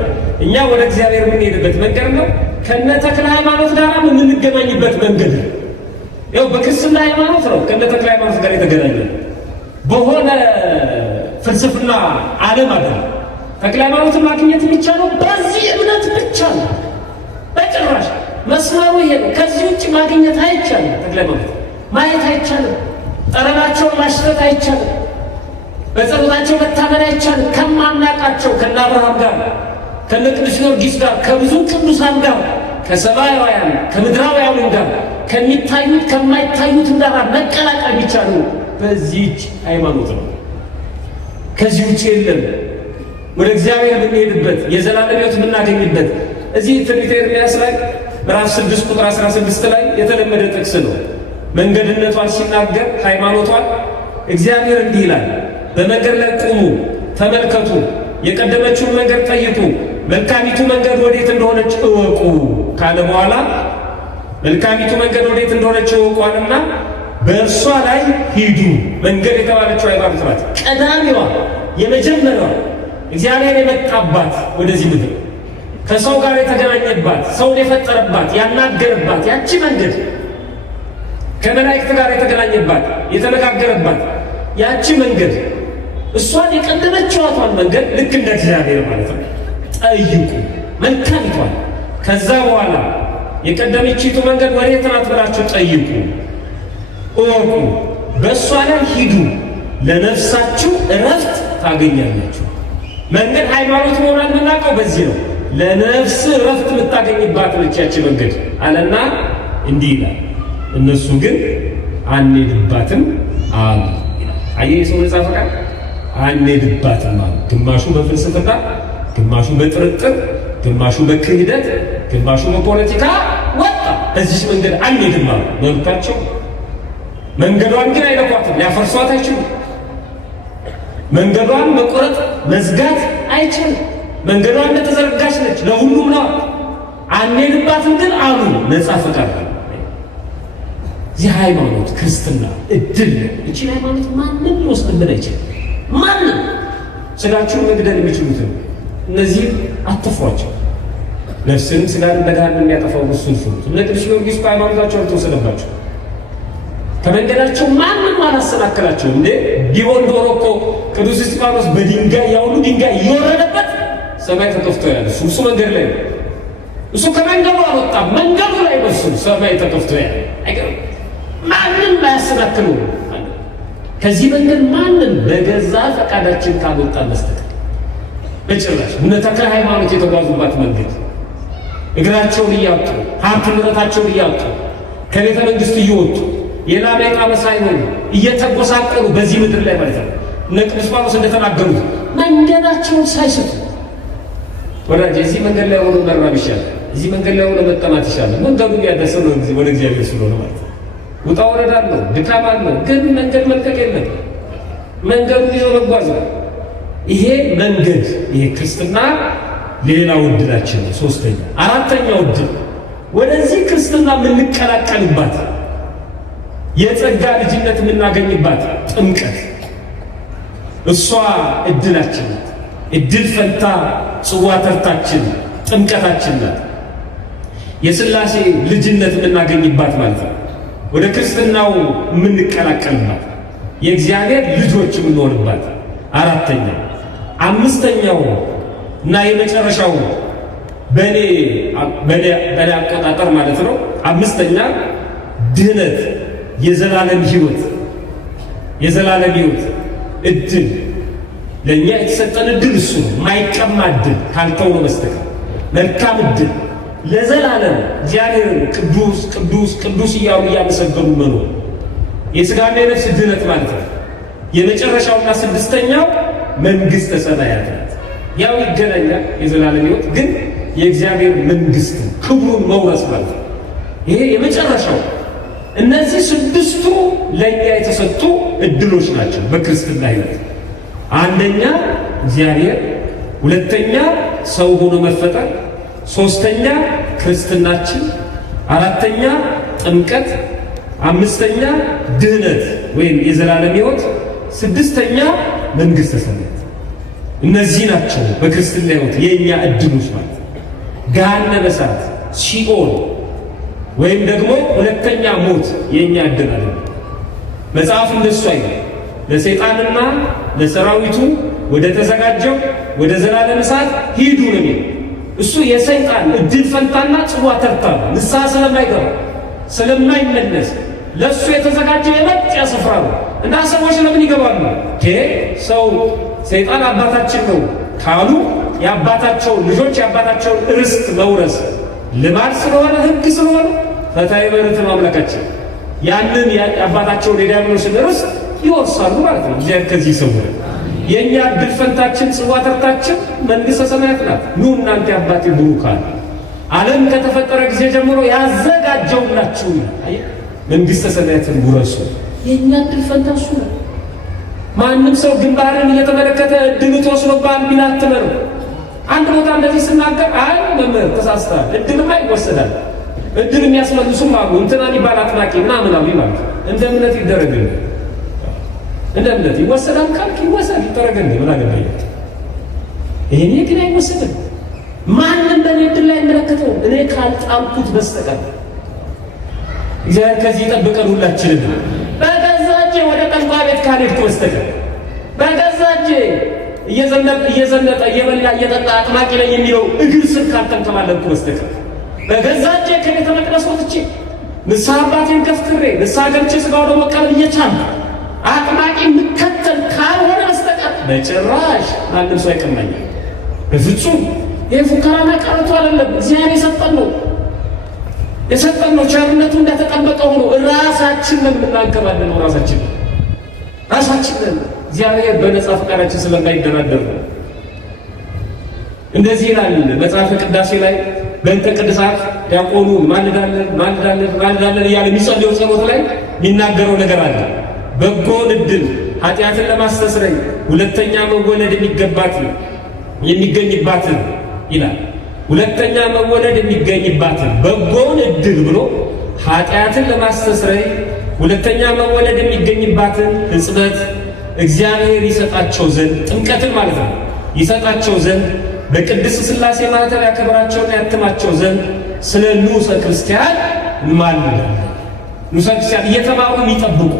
እኛ ወደ እግዚአብሔር የምንሄድበት መንገድ ነው። ከነ ተክለ ሃይማኖት ጋር የምንገናኝበት መንገድ ነው። ያው በክርስትና ሃይማኖት ነው ከነ ተክለ ሃይማኖት ጋር የተገናኘ በሆነ ፍልስፍና ዓለም አይደለም። ተክለ ሃይማኖትን ማግኘት የሚቻለው በዚህ እምነት ብቻ ነው። በጭራሽ መስመሩ ይሄ ነው። ከዚህ ውጭ ማግኘት አይቻልም። ተክለ ሃይማኖት ማየት አይቻልም። ጠረናቸውን ማሽተት አይቻልም። በጸሎታቸው መታመን አይቻልም። ከማናቃቸው ከነ አብርሃም ጋር ከነ ቅዱስ ጊዮርጊስ ጋር ከብዙ ቅዱሳን ጋር ከሰማያውያን ከምድራውያን ጋር ከሚታዩት ከማይታዩት ጋር መቀላቀል የሚቻለው በዚህች ሃይማኖት ነው። ከዚህ ውጭ የለም። ወደ እግዚአብሔር የምንሄድበት የዘላለም ሕይወት የምናገኝበት እዚህ ትንቢተ ኤርምያስ ላይ ምዕራፍ 6 ቁጥር 16 ላይ የተለመደ ጥቅስ ነው። መንገድነቷን ሲናገር ሃይማኖቷን እግዚአብሔር እንዲህ ይላል፣ በመንገድ ላይ ቁሙ ተመልከቱ፣ የቀደመችውን መንገድ ጠይቁ፣ መልካሚቱ መንገድ ወዴት እንደሆነች እወቁ ካለ በኋላ መልካሚቱ መንገድ ወዴት እንደሆነች እወቋልና በእርሷ ላይ ሂዱ። መንገድ የተባለችው ሃይማኖት ናት። ቀዳሚዋ የመጀመሪያዋ እግዚአብሔር የመጣባት ወደዚህ ምድር ከሰው ጋር የተገናኘባት ሰውን የፈጠረባት ያናገረባት ያቺ መንገድ ከመላእክት ጋር የተገናኘባት የተነጋገረባት ያቺ መንገድ እሷን የቀደመችዋቷን መንገድ ልክ እንደ እግዚአብሔር ማለት ነው ጠይቁ መልካሚቷን። ከዛ በኋላ የቀደመችይቱ መንገድ ወዴት ናት ብላችሁ ጠይቁ እወቁ፣ በእሷ ላይ ሂዱ፣ ለነፍሳችሁ እረፍት ታገኛላችሁ። መንገድ ሃይማኖት መሆኗን የምናውቀው በዚህ ነው። ለነፍስ እረፍት የምታገኝባት ነች ያቺ መንገድ አለና እንዲህ ይላል፣ እነሱ ግን አንሄድባትም አሉ ይላል። አየህ የሰው ነፃ ፈቃድ አንሄድባትም አሉ። ግማሹ በፍልስፍና፣ ግማሹ በጥርጥር፣ ግማሹ በክህደት፣ ግማሹ በፖለቲካ ወጣ። እዚህ መንገድ አንሄድም አሉ። መብታቸው። መንገዷን ግን አይነኳትም፣ ሊያፈርሷት አይችሉም። መንገዷን መቁረጥ መዝጋት አይችልም። መንገዷን እንደተዘረጋች ነች፣ ለሁሉም ነው። አንሄድባትም ግን አሉ። ነፃ ፈቃድ ይህ ሃይማኖት ክርስትና እድል ነው። እቺ ሃይማኖት ማንም ሊወስድብን አይችልም። ማንም ስጋችሁን መግደል የሚችሉትን እነዚህ አትፍሯቸው። ነፍስንም ስጋን በገሃነም የሚያጠፋው እሱን ፍሩት። እነ ቅዱስ ጊዮርጊስ ሃይማኖታቸው አልተወሰደባቸው። ከመንገዳቸው ማንም አላሰናከላቸው። እንዴ ቢሆን ኖሮ እኮ ቅዱስ እስጢፋኖስ በድንጋይ ያውሉ ድንጋይ እየወረደበት ሰማይ ተከፍቶ ያለ እሱ መንገድ ላይ ነው። እሱ ከመንገዱ አልወጣም፣ መንገዱ ላይ ነው ሰማይ ተከፍቶ ያለ። አይገርም? ማንም አያሰናክሉ። ከዚህ መንገድ ማንም በገዛ ፈቃዳችን ካልወጣ መስጠት በጭራሽ። እነ ተክለ ሃይማኖት የተጓዙባት መንገድ እግራቸውን እያወጡ ሀብት ንብረታቸውን እያወጡ ከቤተ መንግስት እየወጡ የላም የጣመ ሳይሆኑ እየተጎሳቀሉ በዚህ ምድር ላይ ማለት ነው። እነ ቅዱስ ጳውሎስ እንደተናገሩት መንገዳቸውን ሳይስቱ ወዳጅ እዚህ መንገድ ላይ ሆኖ መራብ ይሻላል፣ እዚህ መንገድ ላይ ሆኖ መጠማት ይሻላል። መንገዱ ያደረሰው ወደ እግዚአብሔር ስለሆነ ማለት ነው። ውጣ ወረዳ አለው፣ ድካም አለው፣ ግን መንገድ መልቀቅ የለም። መንገዱን ይዞ መጓዝ ነው። ይሄ መንገድ ይሄ ክርስትና ሌላው ዕድላችን ነው። ሶስተኛ አራተኛው ዕድል ወደዚህ ክርስትና የምንቀላቀልባት የጸጋ ልጅነት የምናገኝባት ጥምቀት፣ እሷ ዕድላችን ናት። ዕድል ፈንታ ጽዋ ተርታችን ጥምቀታችን ናት። የሥላሴ ልጅነት የምናገኝባት ማለት ነው። ወደ ክርስትናው የምንቀላቀልባት የእግዚአብሔር ልጆች የምንሆንባት አራተኛው። አምስተኛው እና የመጨረሻው በእኔ አቆጣጠር ማለት ነው። አምስተኛ ድህነት፣ የዘላለም ሕይወት እድል ለእኛ የተሰጠን እድል እሱ ነው። ማይቀማ እድል ካልተውነው በስተቀር መልካም እድል ለዘላለም እግዚአብሔርን ቅዱስ ቅዱስ ቅዱስ እያሉ እያመሰገኑ መኖር የሥጋና የነፍስ ድህነት ማለት ነው። የመጨረሻውና ስድስተኛው መንግሥተ ሰማያት ናት። ያው ይገናኛል የዘላለም ሕይወት ግን የእግዚአብሔር መንግሥት ክብሩን መውረስ ማለት ነው። ይሄ የመጨረሻው። እነዚህ ስድስቱ ለእኛ የተሰጡ እድሎች ናቸው በክርስትና ሕይወት። አንደኛ እግዚአብሔር፣ ሁለተኛ ሰው ሆኖ መፈጠር፣ ሶስተኛ ክርስትናችን፣ አራተኛ ጥምቀት፣ አምስተኛ ድህነት ወይም የዘላለም ሕይወት፣ ስድስተኛ መንግሥተ ሰማያት። እነዚህ ናቸው በክርስትና ሕይወት የእኛ እድሎች ማለት። ገሃነመ እሳት ሲኦል ወይም ደግሞ ሁለተኛ ሞት የእኛ እድል አይደለም። መጽሐፍ እንደሱ አይደለም። ለሰይጣንና ለሰራዊቱ ወደ ተዘጋጀው ወደ ዘላለም እሳት ሂዱ ነው የሚለው። እሱ የሰይጣን እድል ፈንታና ጽዋ ተርታ ነው። ንስሐ ስለማይገባ ስለማይመለስ ለእሱ የተዘጋጀው የመጥያ ስፍራ ነው። እና ሰዎች ለምን ይገባሉ? ሰው ሰይጣን አባታችን ነው ካሉ የአባታቸውን ልጆች የአባታቸውን ርስት መውረስ ልማድ ስለሆነ ሕግ ስለሆነ ፈታዊ በረት ማምለካችን ያንን የአባታቸውን የዲያብሎስን ርስት ይወርሳሉ ማለት ነው። እግዚአብሔር ከዚህ ይሰውራል። የእኛ እድል ፈንታችን ጽዋ ተርታችን መንግሥተ ሰማያት ናት። ኑ እናንተ የአባቴ ቡሩካን ዓለም ከተፈጠረ ጊዜ ጀምሮ ያዘጋጀውላችሁ መንግሥተ ሰማያትን ውረሱ። የእኛ እድል ፈንታ እሱ ነው። ማንም ሰው ግንባርን እየተመለከተ እድል ተወስዶብሃል ቢል አትመነው። አንድ ቦታ እንደዚህ ስናገር አይ መምህር ተሳስተሃል፣ እድልማ ይወሰዳል፣ እድል የሚያስመልሱም አሉ እንትና የሚባል አጥናቂ ምናምን አሉ ማለት እንደ እምነት ይደረግልህ፣ እንደ እምነት ይወሰዳል ካልክ ይወሰድ ይደረግልህ። ምን አገባኝ? ይሄኔ ግን አይወሰድም። ማንም በእኔ እድል ላይ አይመለከተው እኔ ካልጣልኩት በስተቀር። እግዚአብሔር ከዚህ ይጠብቀን ሁላችንም። በገዛ እጄ ወደ ጠንቋይ ቤት ካልሄድኩ በስተቀር በገዛ እጄ እየዘነጠ እየበላ እየጠጣ አጥማቂ ላይ የሚለው እግር ስር ካልተንከባለልኩ በስተቀር በገዛ እጄ ከቤተ መቅደስ ወጥቼ ንስሐ አባቴን ገፍትሬ ንስሐ ገብቼ ሥጋው ደግሞ መቀበል እየቻልኩ አጥማቂ የምከተል ካልሆነ በስተቀር በጭራሽ ማንም ሰው አይቀማኝም። በፍጹም ይህ ፉከራና ቀረቱ አይደለም። እግዚአብሔር የሰጠን ነው። ቸርነቱ እንደተጠበቀ ሆኖ ራሳችንን የምናንከባልለው ራሳችንን እግዚአብሔር በነጻ ፈቃዳችን ስለማይደራደር ነው። እንደዚህ ይላል መጽሐፈ ቅዳሴ ላይ በእንተ ቅድሳት ዲያቆኑ ማልዳለን እያለ የሚጸልየው ጸሎት ላይ የሚናገረው ነገር አለ። በጎን እድል ኃጢአትን ለማስተስረይ ሁለተኛ መወለድ የሚገኝባትን ይላል። ሁለተኛ መወለድ የሚገኝባትን በጎን እድል ብሎ ኃጢአትን ለማስተስረይ ሁለተኛ መወለድ የሚገኝባትን ሕጽበት እግዚአብሔር ይሰጣቸው ዘንድ ጥምቀትን ማለት ነው ይሰጣቸው ዘንድ በቅድስት ሥላሴ ማኅተም ያከብራቸውና ያትማቸው ዘንድ ስለ ንዑሰ ክርስቲያን እንማልዳለን። ንዑሰ ክርስቲያን እየተማሩ የሚጠብቁ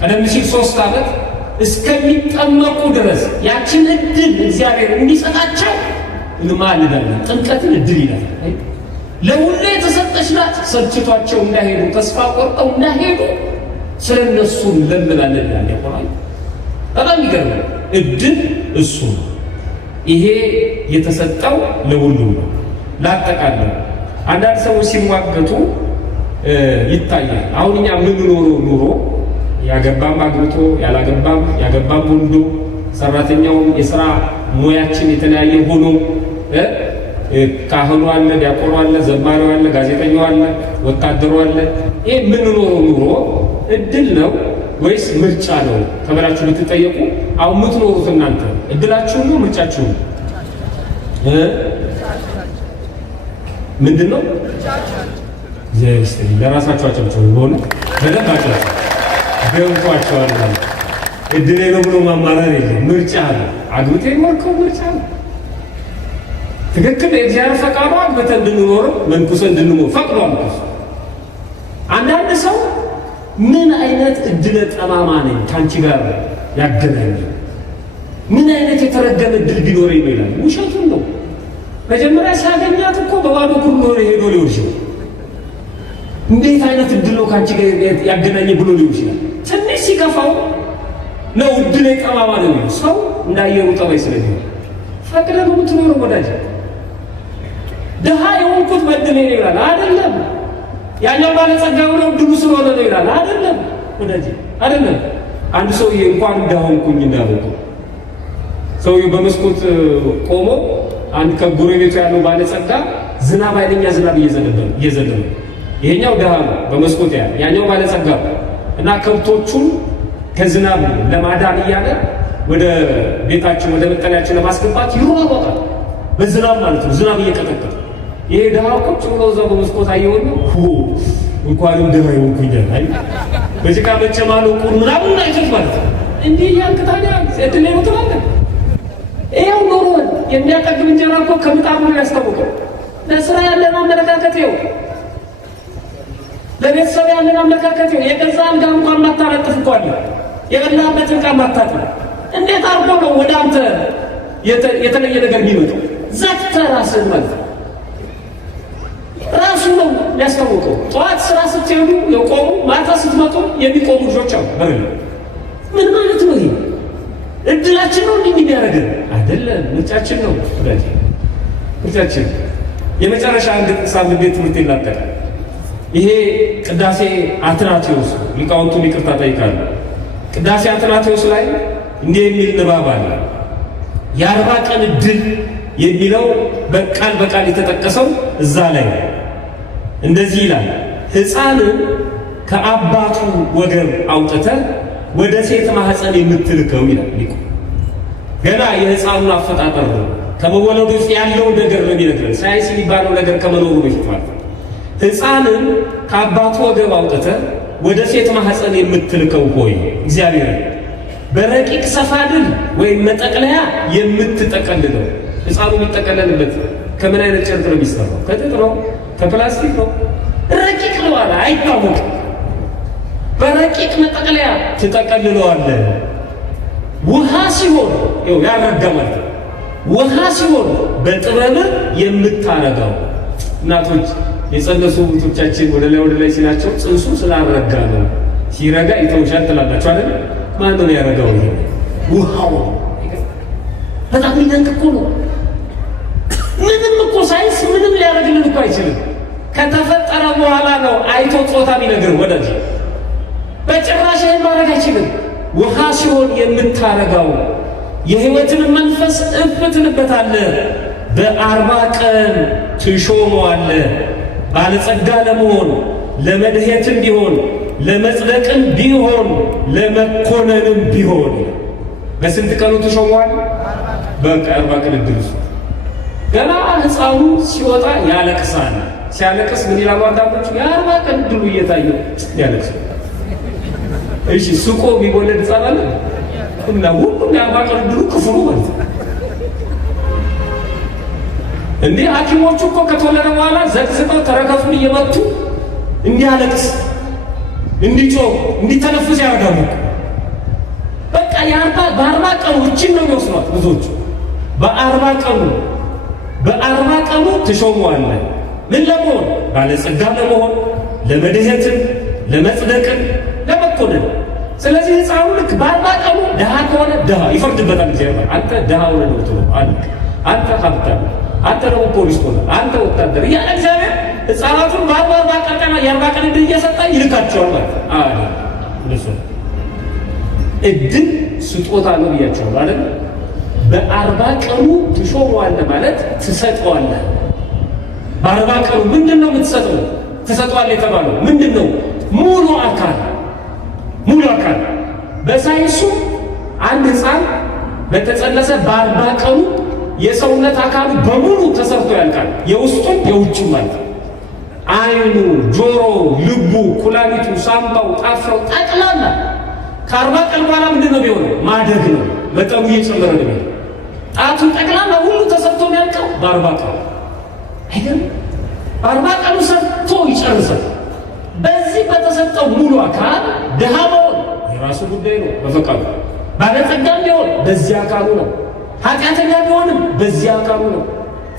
ቀደም ሲል 3 ዓመት እስከሚጠመቁ ድረስ ያችን እድል እግዚአብሔር እንዲሰጣቸው እንማልዳለን። ጥምቀትን እድል ይላል። ለሁሉ የተሰጠች ናት። ሰልችቷቸው እንዳይሄዱ ተስፋ ቆርጠው እንዳይሄዱ ስለ እነሱ እንለምናለን ይላል ያቆራል። በጣም ይገርማል። እድል እሱ ነው። ይሄ የተሰጠው ለሁሉም ነው። ላጠቃለው አንዳንድ ሰዎች ሲሟገቱ ይታያል። አሁን እኛ የምንኖረው ኑሮ ያገባም አግብቶ ያገባም ወልዶ ሰራተኛው የሥራ ሙያችን የተለያየ ሆኖ ካህኑ አለ፣ ዲያቆኑ አለ፣ ዘማሪው አለ፣ ጋዜጠኛው አለ፣ ወታደሩ አለ። ይሄ የምንኖረው ኑሮ እድል ነው ወይስ ምርጫ ነው ተብላችሁ ብትጠየቁ አሁን የምትኖሩት እናንተ እድላችሁ ነው ምርጫችሁ ነው? ምንድን ነው? ለራሳችሁ አጨብጭቡ። ሆነ በደንብ አጨብጭቡ። ገብቷቸዋል። እድሌ ነው ብሎ ማማራር የለም። ምርጫ ነው። አግብቴ ሞርከው ምርጫ ነው። ትክክል። የእግዚአብሔር ፈቃዱ አግብተን እንድንኖረው መንኩሰን እንድንሞት ፈቅዷል። አንዳንድ ሰው ምን አይነት እድለ ጠማማ ነኝ ከአንቺ ጋር ያገናኝ፣ ምን አይነት የተረገመ እድል ቢኖረኝ ነው ይላል። ውሸቱን ነው። መጀመሪያ ሲያገኛት እኮ በባዶ ኩሉ ሄዶ ሊሆን ይችላል። እንዴት አይነት እድል ነው ከአንቺ ጋር ያገናኝ ብሎ ሊሆን ይችላል። ትንሽ ሲከፋው ነው እድሌ ጠማማ ነው የሚለው። ሰው እንዳየሩ ጠባይ ስለሚሆን ፈቅደ ነው የምትኖረው ወዳጅ። ድሃ የሆንኩት በእድሌ ነው ይላል። አይደለም። ያኛው ባለጸጋ ነው እድሉ ስለሆነ ነው ይላል። አይደለም ወዳጅ፣ አይደለም። አንድ ሰውዬ እንኳን ድሃ ሆንኩኝ እንዳለው ሰውዬው በመስኮት ቆሞ አንድ ከጎረቤቱ ያለው ባለጸጋ ዝናብ ኃይለኛ ዝናብ እየዘነበ ይሄኛው ድሃ ነው በመስኮት ያኛው ባለጸጋ እና ከብቶቹን ከዝናብ ለማዳን እያለ ወደ ቤታቸው ወደ መጠለያቸው ለማስገባት ይሮጣል። በዝናብ ማለት ነው። ዝናብ እየቀጠቀጠ ይሄ ድሃው ቁጭ ብሎ እዛው በመስኮት አየውና እንኳንም ድሃ ይሆንኩኝ አይ በጭቃ መጨማለቁ ምናምን አይተት ማለት ነው። እንዲህ ያልክ ታዲያ እድሌ ነው ትላለህ። ይኸው ኑሮን የሚያጠግብ እንጀራ እኮ ከምጣዱ ነው ያስታውቀው። ለስራ ያለን አመለካከት ይኸው፣ ለቤተሰብ ያለን አመለካከት ይኸው። የገዛ አልጋ እንኳን ማታረጥፍ እኮ አለ፣ የበላበት ዕቃ ማታጥፍ። እንዴት አድርጎ ነው ወደ አንተ የተለየ ነገር የሚመጣው? ዘግተህ ራስህን ማለት ነው። ራሱ ነው የሚያስታውቀው። ጠዋት ስራ ስትሄዱ የቆሙ ማታ ስትመጡ የሚቆሙ ልጆች አሉ። ምን ማለት ነው ይሄ? እድላችን ነው እንዲህ የሚያደርገን አይደለም፣ ምርጫችን ነው። ምርጫችን የመጨረሻ አንድ ሳምንት ቤት ትምህርት ይላጠቃል። ይሄ ቅዳሴ አትናቴዎስ ሊቃውንቱን ይቅርታ ጠይቃለሁ። ቅዳሴ አትናቴዎስ ላይ እንዲህ የሚል ንባብ አለ። የ40 ቀን እድል የሚለው በቃል በቃል የተጠቀሰው እዛ ላይ እንደዚህ ይላል። ሕፃንን ከአባቱ ወገብ አውጥተህ ወደ ሴት ማህፀን የምትልከው ይላል ሊቁ። ገና የሕፃኑን አፈጣጠር ከመወለዱ ውስጥ ያለው ነገር ነው የሚነግረን። ሳይንስ የሚባለው ነገር ከመኖሩ በፊት ማለት ነው። ሕፃንን ከአባቱ ወገብ አውጥተህ ወደ ሴት ማህፀን የምትልከው ሆይ እግዚአብሔር በረቂቅ ሰፋድል ወይም መጠቅለያ የምትጠቀልለው። ሕፃኑ የሚጠቀለልበት ከምን አይነት ጨርቅ ነው የሚሰራው? ከጥጥ ነው? ከፕላስቲክ ነው? ረቂቅ ነው አለ፣ አይታወቅም። በረቂቅ መጠቅለያ ትጠቀልለዋለህ። ውሃ ሲሆን ይኸው ያረጋ ማለት ነው። ውሃ ሲሆን በጥበብ የምታረጋው። እናቶች የጸነሱ እህቶቻችን ወደ ላይ ሲላቸው ጽንሱ ስላረጋ ነው፣ ሲረጋ ይተውሻል ትላላችሁ አይደል? ማን ነው ያረጋው? ይሄ ውሃው በጣም የሚደንቅ እኮ ነው። ምንም እኮ ሳይንስ ምንም ሊያደርግልን እኮ አይችልም። ከተፈጠረ በኋላ ነው አይቶ ጾታ ቢነግር ወዳጅ። በጭራሽ ይህን ማድረግ አይችልም። ውሃ ሲሆን የምታረጋው የሕይወትን መንፈስ እፍ ትልበታለህ። በ40 ቀን ትሾመዋለህ። ባለጸጋ ለመሆን ለመድሄትም ቢሆን ለመጽደቅም ቢሆን ለመኮነንም ቢሆን በስንት ቀኑ ትሾመዋል? በቃ 40 ቀን ድረስ። ገና ሕፃኑ ሲወጣ ያለቅሳል። ሲያለቅስ ምን ይላሉ አንዳንዶቹ? የ40 ቀን ድሉ እየታየው ያለቅሳል። እሺ ስቆ የሚወለድ ሕፃን አለ እና ሁሉም የ40 ቀን ድሉ ክፍሉ ማለት ነው። እንዴ ሐኪሞቹ እኮ ከተወለደ በኋላ ዘግዝቀው ተረከፉን እየመቱ እንዲያለቅስ፣ እንዲጮህ፣ እንዲተነፍስ ያደርጋሉ። በቃ በ40 ቀኑ እችን ነው የሚወስኗት ብዙዎቹ። በ40 ቀኑ ትሾመዋለህ። ምን ለመሆን? ባለጸጋ ለመሆን፣ ለመድሄትን፣ ለመጽደቅን፣ ለመኮንን። ስለዚህ ሕፃኑ ልክ በ40 ቀኑ ድሃ ከሆነ ድሃ ይፈርድበታል እግዚአብሔር። አንተ ድሃ ሆነ ነው ትሎ አንተ ሀብታም፣ አንተ ደግሞ ፖሊስ ሆነ፣ አንተ ወታደር እያለ እግዚአብሔር ሕፃናቱን በ40 ቀን የ40 ቀን ዕድል እየሰጠ ይልካቸዋል ማለት ነው። ዕድል ስጦታ ነው ብያቸዋለሁ አይደል? በ40 ቀኑ ትሾመዋለህ ማለት ትሰጠዋለህ። በ40 ቀኑ ምንድን ነው የምትሰጠው? ትሰጠዋለህ የተባለው ምንድን ነው? ሙሉ አካል። በሳይንሱ አንድ ሕፃን በተጸነሰ በ40 ቀኑ የሰውነት አካሉ በሙሉ ተሰርቶ ያልቃል። የውስጡን የውጭው ማለት ነው። አይኑ፣ ጆሮ፣ ልቡ፣ ኩላሊቱ፣ ሳምባው፣ ጣፍረው ጠቅላላ ከ40 ቀን በኋላ ምንድን ነው የሚሆነው? ማደግ ነው። መጠኑ እየጨመረ ነው። ጣቱን ጠቅላላ ሁሉ ተሰርቶ የሚያልቀው በ40 ቀኑ አይደለም። በ40 ቀኑ ሰርቶ ይጨርሳል። በዚህ በተሰጠው ሙሉ አካል ድሃ መሆን የራሱ ጉዳይ ነው በፈቃዱ። ባለጸጋም ቢሆን በዚህ አካሉ ነው። ኃጢአተኛ ቢሆንም በዚህ አካሉ ነው።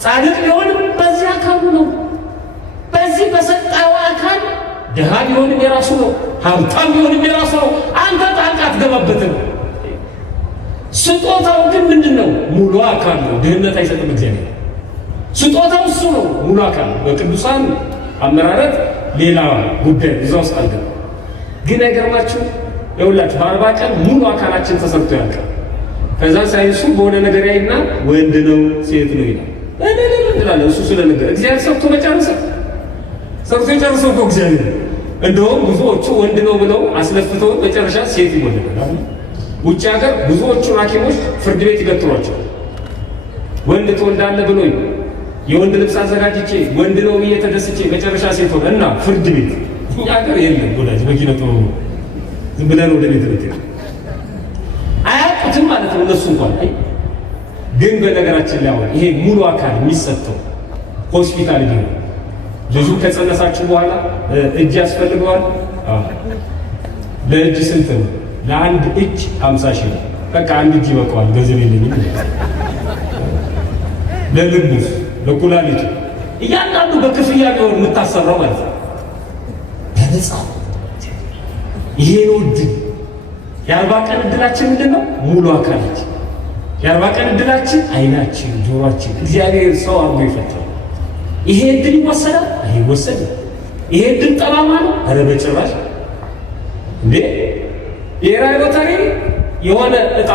ጻድቅ ቢሆንም በዚህ አካሉ ነው። በዚህ በሰጠው አካል ድሃ ቢሆንም የራሱ ነው። ሀብታም ቢሆንም የራሱ ነው። አንተ ጣልቃ አትገባበትም። ስጦታው ግን ምንድን ነው? ሙሉ አካል ነው። ድህነት አይሰጥም እግዚአብሔር። ስጦታው እሱ ነው፣ ሙሉ አካል ነው። በቅዱሳን አመራረት ሌላ ጉዳይ እዛ ውስጥ አልገባ። ግን አይገርማችሁ? ይኸውላችሁ በ40 ቀን ሙሉ አካላችን ተሰርቶ ያልቃል። ከዛ ሳይንሱ በሆነ ነገር ያይና ወንድ ነው ሴት ነው ይላል። እንላለን እሱ ስለ ነገር እግዚአብሔር ሰርቶ የጨርሰው እኮ እግዚአብሔር። እንደውም ብዙዎቹ ወንድ ነው ብለው አስለፍተው መጨረሻ ሴት ይወለዳል። ውጭ ሀገር ብዙዎቹ ሐኪሞች ፍርድ ቤት ይገትሯቸዋል። ወንድ ትወልዳለህ ብሎ የወንድ ልብስ አዘጋጅቼ ወንድ ነው ብዬ ተደስቼ መጨረሻ ሴት ሆነ እና ፍርድ ቤት። እኛ ሀገር የለም ወዳጅ፣ በኪነቶ ዝም ብለን ወደ ቤት አያውቁትም ማለት ነው። እነሱ እንኳን ግን በነገራችን ላይ አሁን ይሄ ሙሉ አካል የሚሰጠው ሆስፒታል ነው። ልጁ ከጸነሳችሁ በኋላ እጅ ያስፈልገዋል። ለእጅ ስንት ነው? ለአንድ እጅ 50 ሺህ ነው። በቃ አንድ እጅ ይበቃዋል። ገንዘብ የለኝም። ለልቡስ ለኩላሊቱ እያንዳንዱ በክፍያ ቢሆን የምታሰራው ማለት ነው። በነፃ ይሄ ነው እድል። የ40 ቀን እድላችን ምንድን ነው? ሙሉ አካላችን። የ40 ቀን እድላችን አይናችን፣ ጆሮአችን እግዚአብሔር ሰው አድርጎ ይፈጥራል። ይሄ እድል ይወሰዳል? አይወሰድም። ይሄ እድል ጠማማ ነው? ኧረ በጭራሽ። እንዴ ብሔራዊ ሎተሪ የሆነ እጣ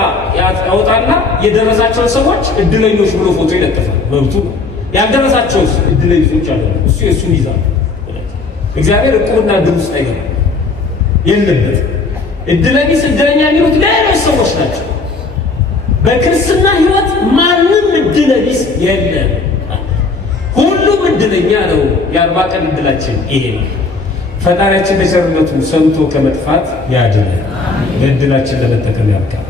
ያወጣና የደረሳቸውን ሰዎች እድለኞች ብሎ ፎቶ ይለጥፋል። መብቱ ነው። ያልደረሳቸው እድለኞች አለ እሱ የእሱን ይዛል። እግዚአብሔር ዕቁብና እድል ውስጥ አይገባም፣ የለበት። እድለቢስ እድለኛ የሚሉት ሌሎች ሰዎች ናቸው። በክርስትና ሕይወት ማንም እድለቢስ የለም። ሁሉም እድለኛ ነው። የ40 ቀን እድላችን ይሄ ነው። ፈጣሪያችን በቸርነቱ ሰምቶ ከመጥፋት ያድነን፣ ለእድላችን ለመጠቀም ያብቃን።